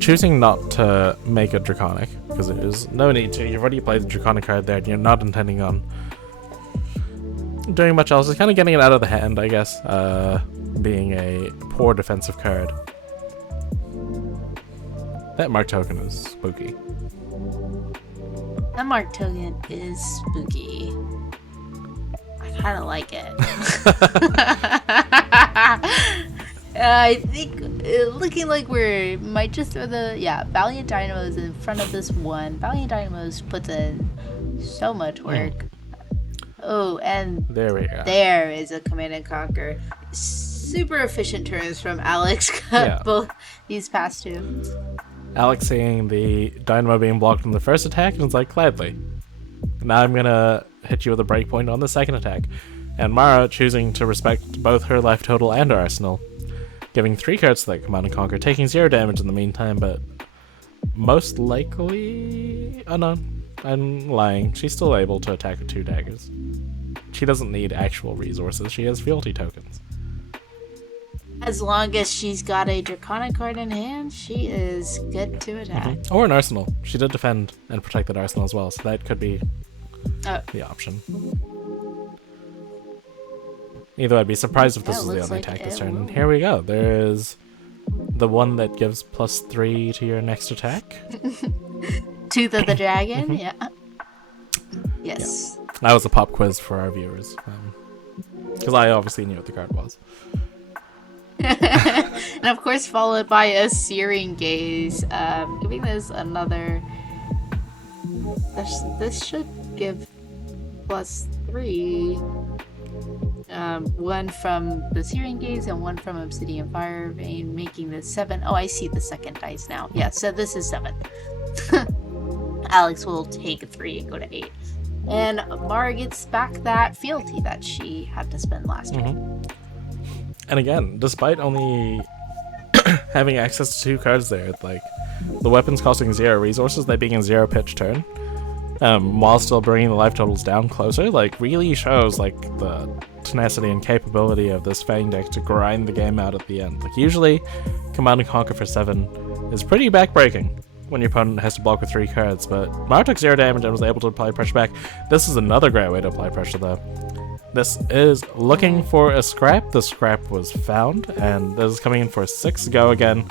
Choosing not to make it draconic, because there's no need to. You've already played the draconic card there, and you're not intending on doing much else. It's kind of getting it out of the hand, I guess, being a poor defensive card. That mark token is spooky. That mark token is spooky. I kind of like it. I think looking like we might just throw the Valiant Dynamos in front of this one. Valiant Dynamos puts in so much work. Oh, and there we go. There is a Command and Conquer. Super efficient turns from Alex. Both these past 2. Alex seeing the Dynamo being blocked on the first attack and was like, gladly. Now I'm gonna hit you with a breakpoint on the second attack. And Mara choosing to respect both her life total and her arsenal, giving 3 cards to that Command and Conquer, taking 0 damage in the meantime, but most likely... Oh no, I'm lying. She's still able to attack with 2 daggers. She doesn't need actual resources, she has fealty tokens. As long as she's got a draconic card in hand, she is good to attack. Or an arsenal. She did defend and protect that arsenal as well, so that could be the option. Either I'd be surprised if this was the only attack this turn. And here we go. There is the one that gives +3 to your next attack. Tooth of the Dragon, yeah. Yes. Yeah. That was a pop quiz for our viewers. Because I obviously knew what the card was. And of course, followed by a Searing Gaze, giving this another. This should give +3. One from the Searing Gaze and one from Obsidian Fire Vein, making this 7. Oh, I see the second dice now. Yeah, so this is 7. Alex will take 3 and go to 8. And Mara gets back that fealty that she had to spend last turn. And again, despite only having access to 2 cards there, like the weapons costing 0 resources, they being a 0 pitch turn, while still bringing the life totals down closer, like really shows like the tenacity and capability of this Fang deck to grind the game out at the end. Like usually, Command and Conquer for 7 is pretty backbreaking when your opponent has to block with 3 cards, but Mara took 0 damage and was able to apply pressure back. This is another great way to apply pressure though. This is looking for a scrap. The scrap was found, and this is coming in for a 6 go again,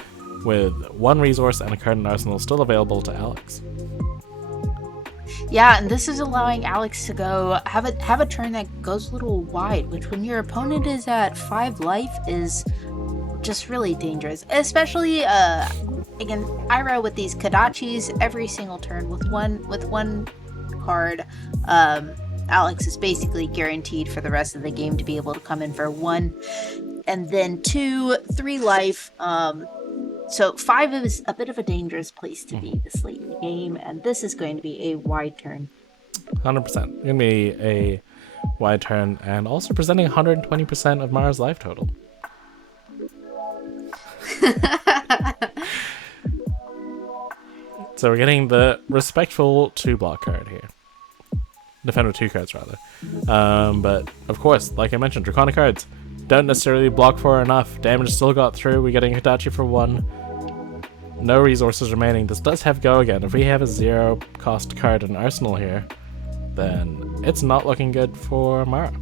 with 1 resource and a card in arsenal still available to Alex. Yeah, and this is allowing Alex to go have a turn that goes a little wide, which when your opponent is at 5 life is just really dangerous. Especially again, Ira with these Kodachis every single turn with one card. Alex is basically guaranteed for the rest of the game to be able to come in for 1 and then 2, 3 life. So 5 is a bit of a dangerous place to be this late in the game, and this is going to be a wide turn. 100%. Gonna be a wide turn, and also presenting 120% of Mara's life total. So we're getting the respectful 2-block card here. Defend with 2 cards, rather. But, of course, like I mentioned, draconic cards don't necessarily block for enough. Damage still got through. We're getting Kodachi for 1. No resources remaining. This does have go again. If we have a 0 cost card in arsenal here, then it's not looking good for Mara.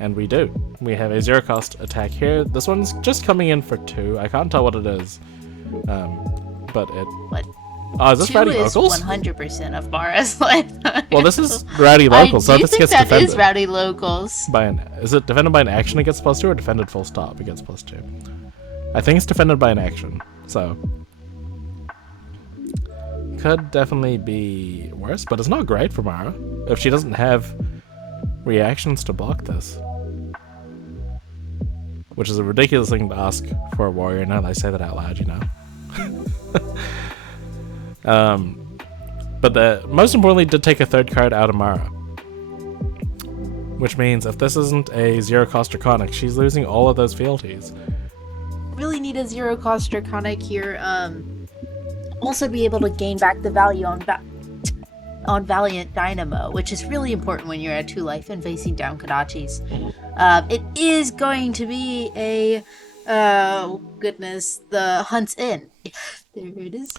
And we do. We have a 0 cost attack here. This one's just coming in for 2. I can't tell what it is. But it... What? Oh, is this 2 Rowdy is Locals? 100% of Mara's life. Well, this is Rowdy Locals, so this gets defended. I think that is Rowdy Locals. Is it defended by an action against +2 or defended full stop against +2? I think it's defended by an action, so... Could definitely be worse, but it's not great for Mara if she doesn't have reactions to block this. Which is a ridiculous thing to ask for a warrior, now that I say that out loud, you know. But most importantly, did take a 3rd card out of Mara. Which means if this isn't a 0 cost draconic, she's losing all of those fealties. Really need a 0 cost draconic here. Also be able to gain back the value on Valiant Dynamo, which is really important when you're at 2 life and facing down Kodachis. It is going to be a... oh, goodness. The Hunt's Inn. There it is.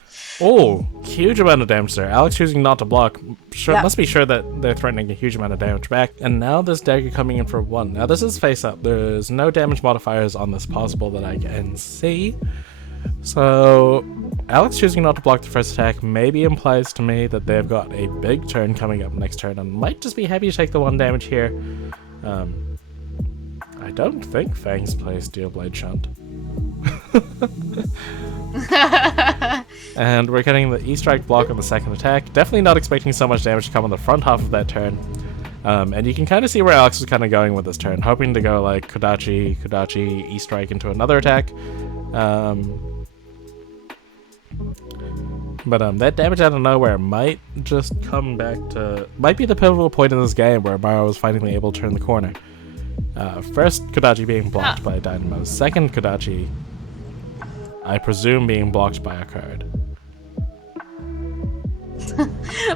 Oh, huge amount of damage there. Alex choosing not to block. Must be sure that they're threatening a huge amount of damage back. And now this dagger coming in for 1. Now this is face up. There's no damage modifiers on this possible that I can see. So Alex choosing not to block the first attack maybe implies to me that they've got a big turn coming up next turn and might just be happy to take the 1 damage here. I don't think Fangs plays Steel Blade Shunt. And we're getting the E-Strike block on the second attack. Definitely not expecting so much damage to come on the front half of that turn. And you can kind of see where Alex is kind of going with this turn, hoping to go like Kodachi, E-Strike into another attack. But that damage out of nowhere might just come back to... might be the pivotal point in this game where Mara was finally able to turn the corner. First Kodachi being blocked by Dynamo. Second Kodachi, I presume, being blocked by a card.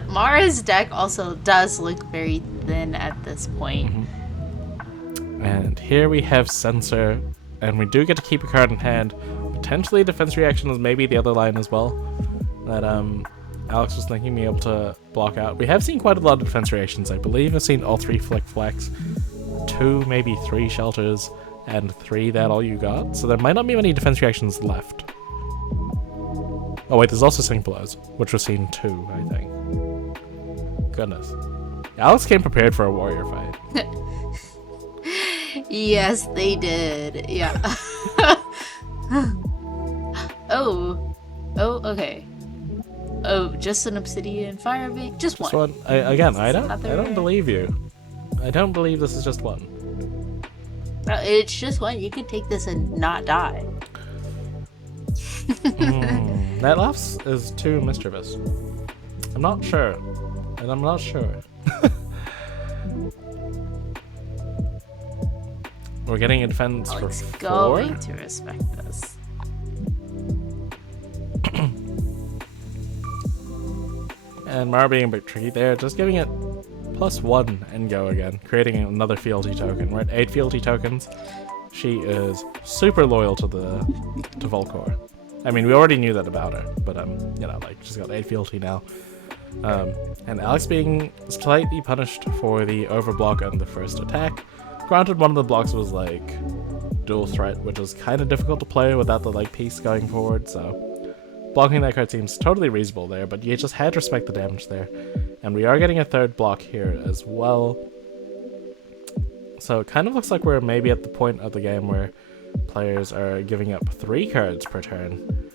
Mara's deck also does look very thin at this point. And here we have Censor, and we do get to keep a card in hand. Potentially defense reaction is maybe the other line as well that Alex was thinking being able to block out. We have seen quite a lot of defense reactions. I believe I've seen all 3 Flick Flex, 2, maybe 3 Shelters, and 3 That All You Got. So there might not be many defense reactions left. Oh wait, there's also Sink Blows, which was seen 2, I think. Goodness. Alex came prepared for a warrior fight. Yes, they did. Yeah. Oh. Oh, okay. Oh, just an obsidian fire vein? Just one. I don't believe you. I don't believe this is just one. It's just one. You could take this and not die. That laugh is too mischievous. I'm not sure. And I'm not sure. We're getting a defense for 4. Going to respect this. And Mara being a bit tricky there, just giving it +1 and go again, creating another fealty token. We're at 8 fealty tokens. She is super loyal to Volcor. I mean, we already knew that about her, but you know, like, she's got 8 fealty now. And Alex being slightly punished for the overblock on the first attack. Granted, one of the blocks was like dual threat, which is kind of difficult to play without the like piece going forward, so blocking that card seems totally reasonable there, but you just had to respect the damage there. And we are getting a third block here as well. So it kind of looks like we're maybe at the point of the game where players are giving up 3 cards per turn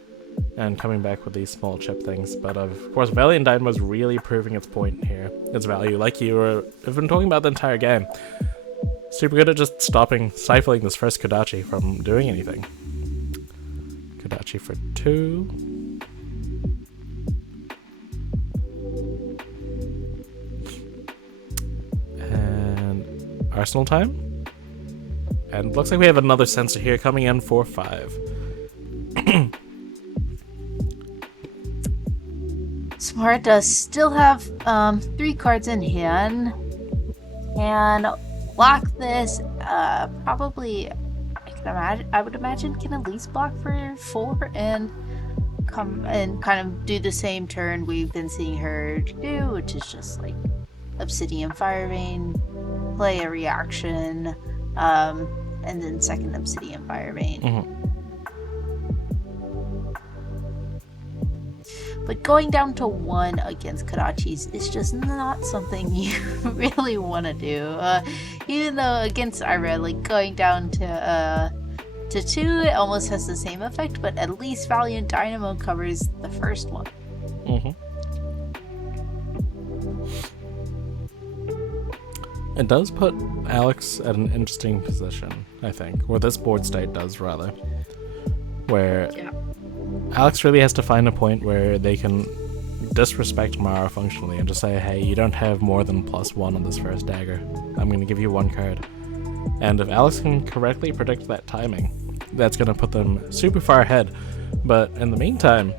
and coming back with these small chip things. But of course, Valiant Dynamo is really proving its point here, its value, like have been talking about the entire game. Super good at just stifling this first Kodachi from doing anything. Kodachi for 2. And Arsenal time. And looks like we have another sensor here coming in for 5. Smart does still have 3 cards in hand. And block this, probably, I would imagine can at least block for 4 and come and kind of do the same turn we've been seeing her do, which is just like Obsidian Fire Vein, play a reaction, and then second Obsidian Fire Vein. But going down to 1 against Kodachis is just not something you really want to do. Even though against Ira, like going down to 2, it almost has the same effect, but at least Valiant Dynamo covers the first one. It does put Alex at an interesting position, I think, or this board state does rather, where Alex really has to find a point where they can disrespect Mara functionally and just say, hey, you don't have more than +1 on this first dagger. I'm going to give you 1 card. And if Alex can correctly predict that timing, that's going to put them super far ahead. But in the meantime,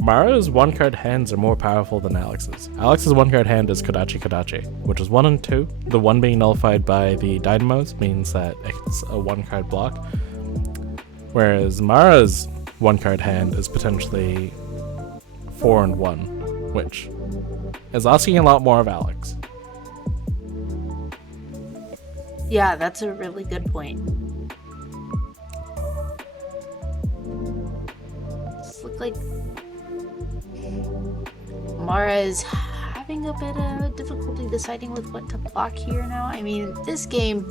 Mara's 1-card hands are more powerful than Alex's. Alex's 1-card hand is Kodachi, which is 1 and 2. The 1 being nullified by the Dynamos means that it's a 1-card block. Whereas Mara's 1-card hand is potentially 4 and 1, which is asking a lot more of Alex. Yeah, that's a really good point. Look like Mara is having a bit of difficulty deciding with what to block here now. I mean, this game,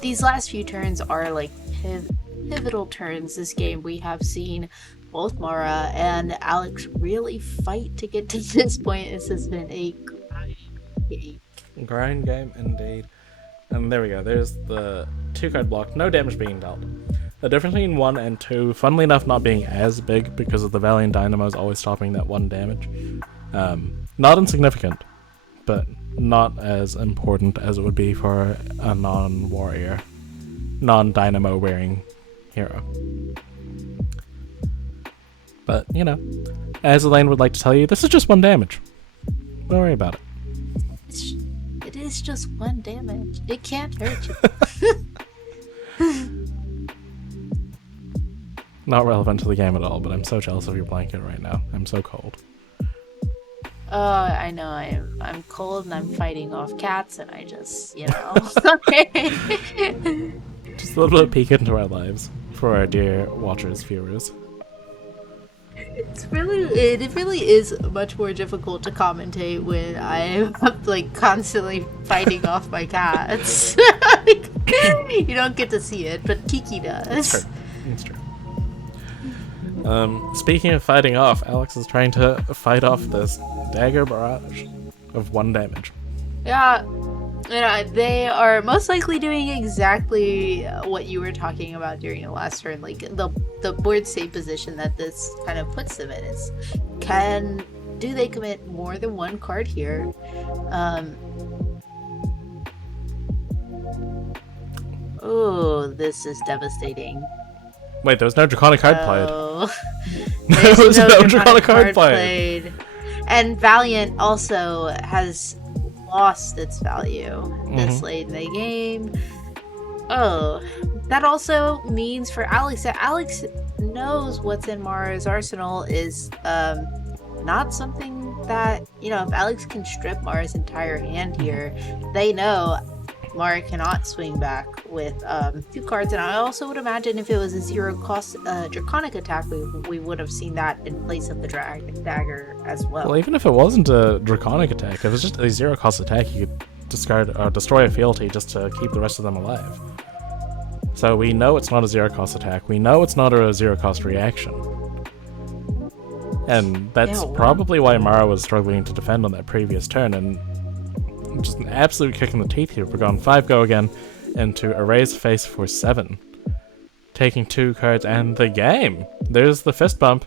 these last few turns are like pivotal turns. This game, we have seen both Mara and Alex really fight to get to this point. This has been a grind game indeed. And there we go, there's the 2-card block, no damage being dealt. The difference between 1 and 2, funnily enough, not being as big because of the Valiant Dynamos always stopping that 1 damage. Not insignificant, but not as important as it would be for a non-warrior, non-dynamo wearing hero. But, you know, as Elaine would like to tell you, this is just 1 damage. Don't worry about it. It is just 1 damage. It can't hurt you. Not relevant to the game at all, but I'm so jealous of your blanket right now. I'm so cold. Oh, I know. I'm cold and I'm fighting off cats, and I just, you know. Just a little bit of peek into our lives for our dear watchers, viewers. It really is much more difficult to commentate when I'm like constantly fighting off my cats. You don't get to see it, but Kiki It's true. does. It's true. Speaking of fighting off, Alex is trying to fight off this dagger barrage of 1 damage. Yeah, they are most likely doing exactly what you were talking about during the last turn. Like the board save position that this kind of puts them in is, do they commit more than 1 card here? Oh, this is devastating. Wait, there was no draconic card played. There was no draconic card played. And Valiant also has lost its value this late in the game. Oh, that also means for Alex that Alex knows what's in Mara's arsenal is not something that, if Alex can strip Mara's entire hand here, they know Mara cannot swing back with 2 cards. And I also would imagine if it was a 0-cost draconic attack, we would have seen that in place of the dagger as well. Well, even if it wasn't a draconic attack, if it was just a 0-cost attack, you could discard or destroy a fealty just to keep the rest of them alive. So we know it's not a 0-cost attack. We know it's not a 0-cost reaction. And that's probably why Mara was struggling to defend on that previous turn, and just an absolute kick in the teeth here. We're going 5 go again into Erase Face for 7. Taking 2 cards and the game. There's the fist bump.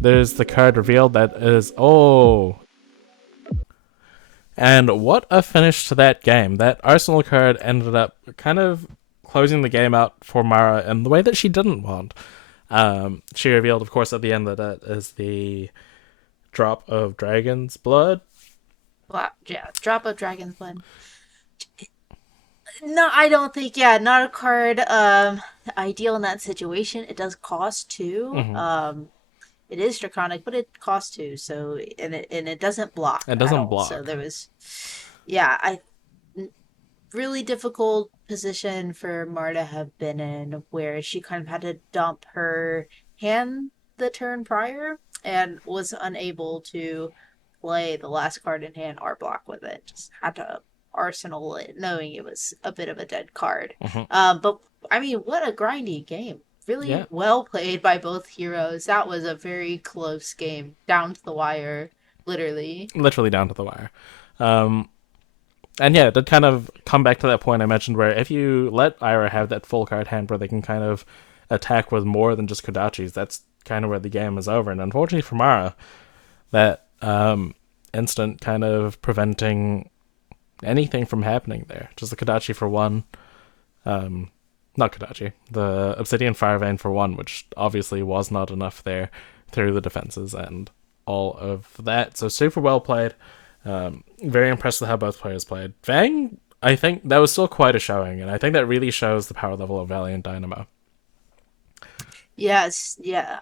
There's the card revealed that is... Oh! And what a finish to that game. That Arsenal card ended up kind of closing the game out for Mara in the way that she didn't want. She revealed, of course, at the end that that is the drop of dragon's blood. Yeah, drop of dragon's blood. No, I don't think. Yeah, not a card ideal in that situation. It does cost 2. It is draconic, but it costs 2. So and it doesn't block. It doesn't block. So there was, really difficult position for Mara to have been in, where she kind of had to dump her hand the turn prior and was unable to play the last card in hand or block with it. Just had to arsenal it, knowing it was a bit of a dead card. But I mean, what a grindy game. Really well played by both heroes. That was a very close game, down to the wire, literally. Literally down to the wire. And yeah, it did kind of come back to that point I mentioned where if you let Ira have that full card hand where they can kind of attack with more than just Kodachis, that's kind of where the game is over. And unfortunately for Mara, that instant kind of preventing anything from happening there. Just the Kodachi for 1. Not Kodachi. The Obsidian Fire Vein for 1, which obviously was not enough there through the defenses and all of that. So super well played. Very impressed with how both players played. Fang, I think that was still quite a showing, and I think that really shows the power level of Valiant Dynamo. Yes, yeah.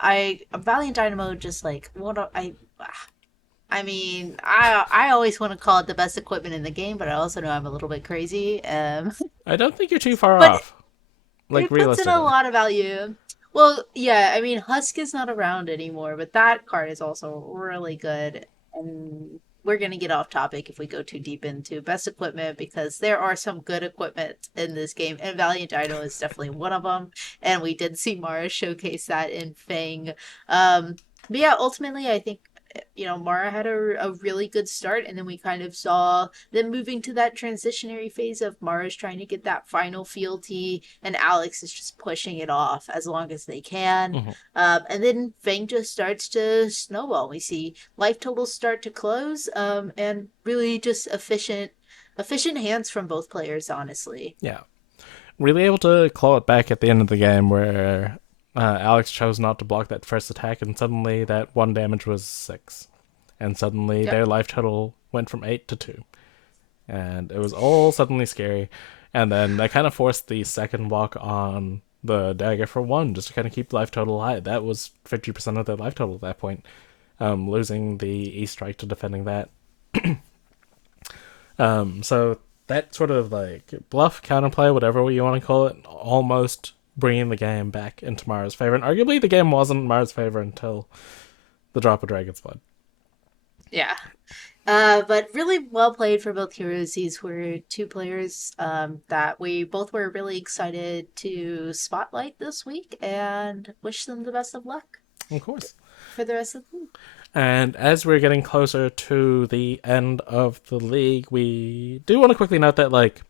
Valiant Dynamo just like I mean, I always want to call it the best equipment in the game, but I also know I'm a little bit crazy. I don't think you're too far off. Like, it puts in a lot of value. Well, yeah, I mean, Husk is not around anymore, but that card is also really good. And we're going to get off topic if we go too deep into best equipment, because there are some good equipment in this game, and Valiant Dino is definitely one of them. And we did see Mara showcase that in Fang. But yeah, ultimately, I think Mara had a really good start, and then we kind of saw them moving to that transitionary phase of Mara's trying to get that final fealty, and Alex is just pushing it off as long as they can. And then Fang just starts to snowball. We see life totals start to close, and really just efficient hands from both players, honestly. Yeah. Really able to claw it back at the end of the game where Alex chose not to block that first attack, and suddenly that 1 damage was 6. And suddenly their life total went from 8 to 2. And it was all suddenly scary. And then they kind of forced the second block on the dagger for 1, just to kind of keep the life total high. That was 50% of their life total at that point. Losing the E-Strike to defending that. So that sort of like bluff, counterplay, whatever you want to call it, almost bringing the game back into Mara's favor. And arguably the game wasn't Mara's favor until the drop of Dragon's Blood. Yeah. But really well played for both heroes. These were two players that we both were really excited to spotlight this week and wish them the best of luck Of course. for the rest of the week. And as we're getting closer to the end of the league, we do want to quickly note that, like,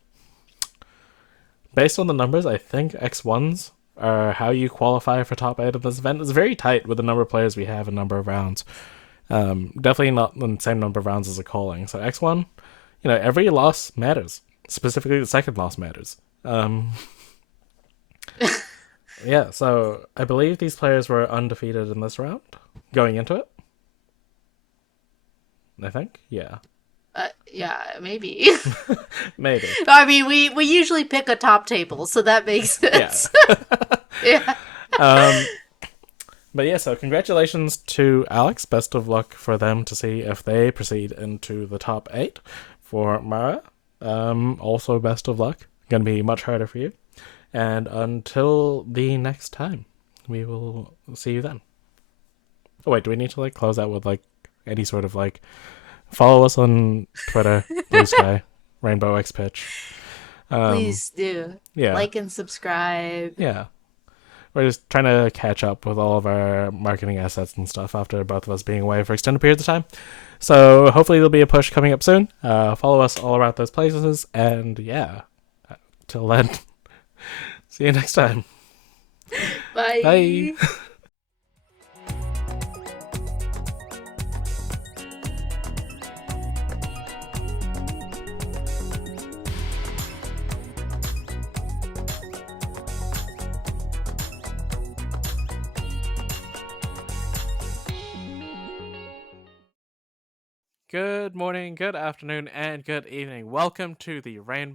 based on the numbers, I think X1s are how you qualify for top 8 of this event. It's very tight with the number of players we have and number of rounds. Definitely not the same number of rounds as a calling. So X1, every loss matters. Specifically, the second loss matters. Yeah, so I believe these players were undefeated in this round going into it. I think, yeah. Yeah, maybe. Maybe. I mean, we usually pick a top table, so that makes sense. Yeah. But yeah, so congratulations to Alex. Best of luck for them to see if they proceed into the top 8. For Mara, also best of luck. Gonna be much harder for you. And until the next time, we will see you then. Oh wait, do we need to close out with any sort of follow us on Twitter, Blue Sky, Rainbow X Pitch. Please do. Yeah. Like and subscribe. Yeah. We're just trying to catch up with all of our marketing assets and stuff after both of us being away for extended periods of time. So hopefully there'll be a push coming up soon. Follow us all around those places. And yeah, till then, see you next time. Bye. Bye. Good morning, good afternoon, and good evening. Welcome to the Rainbow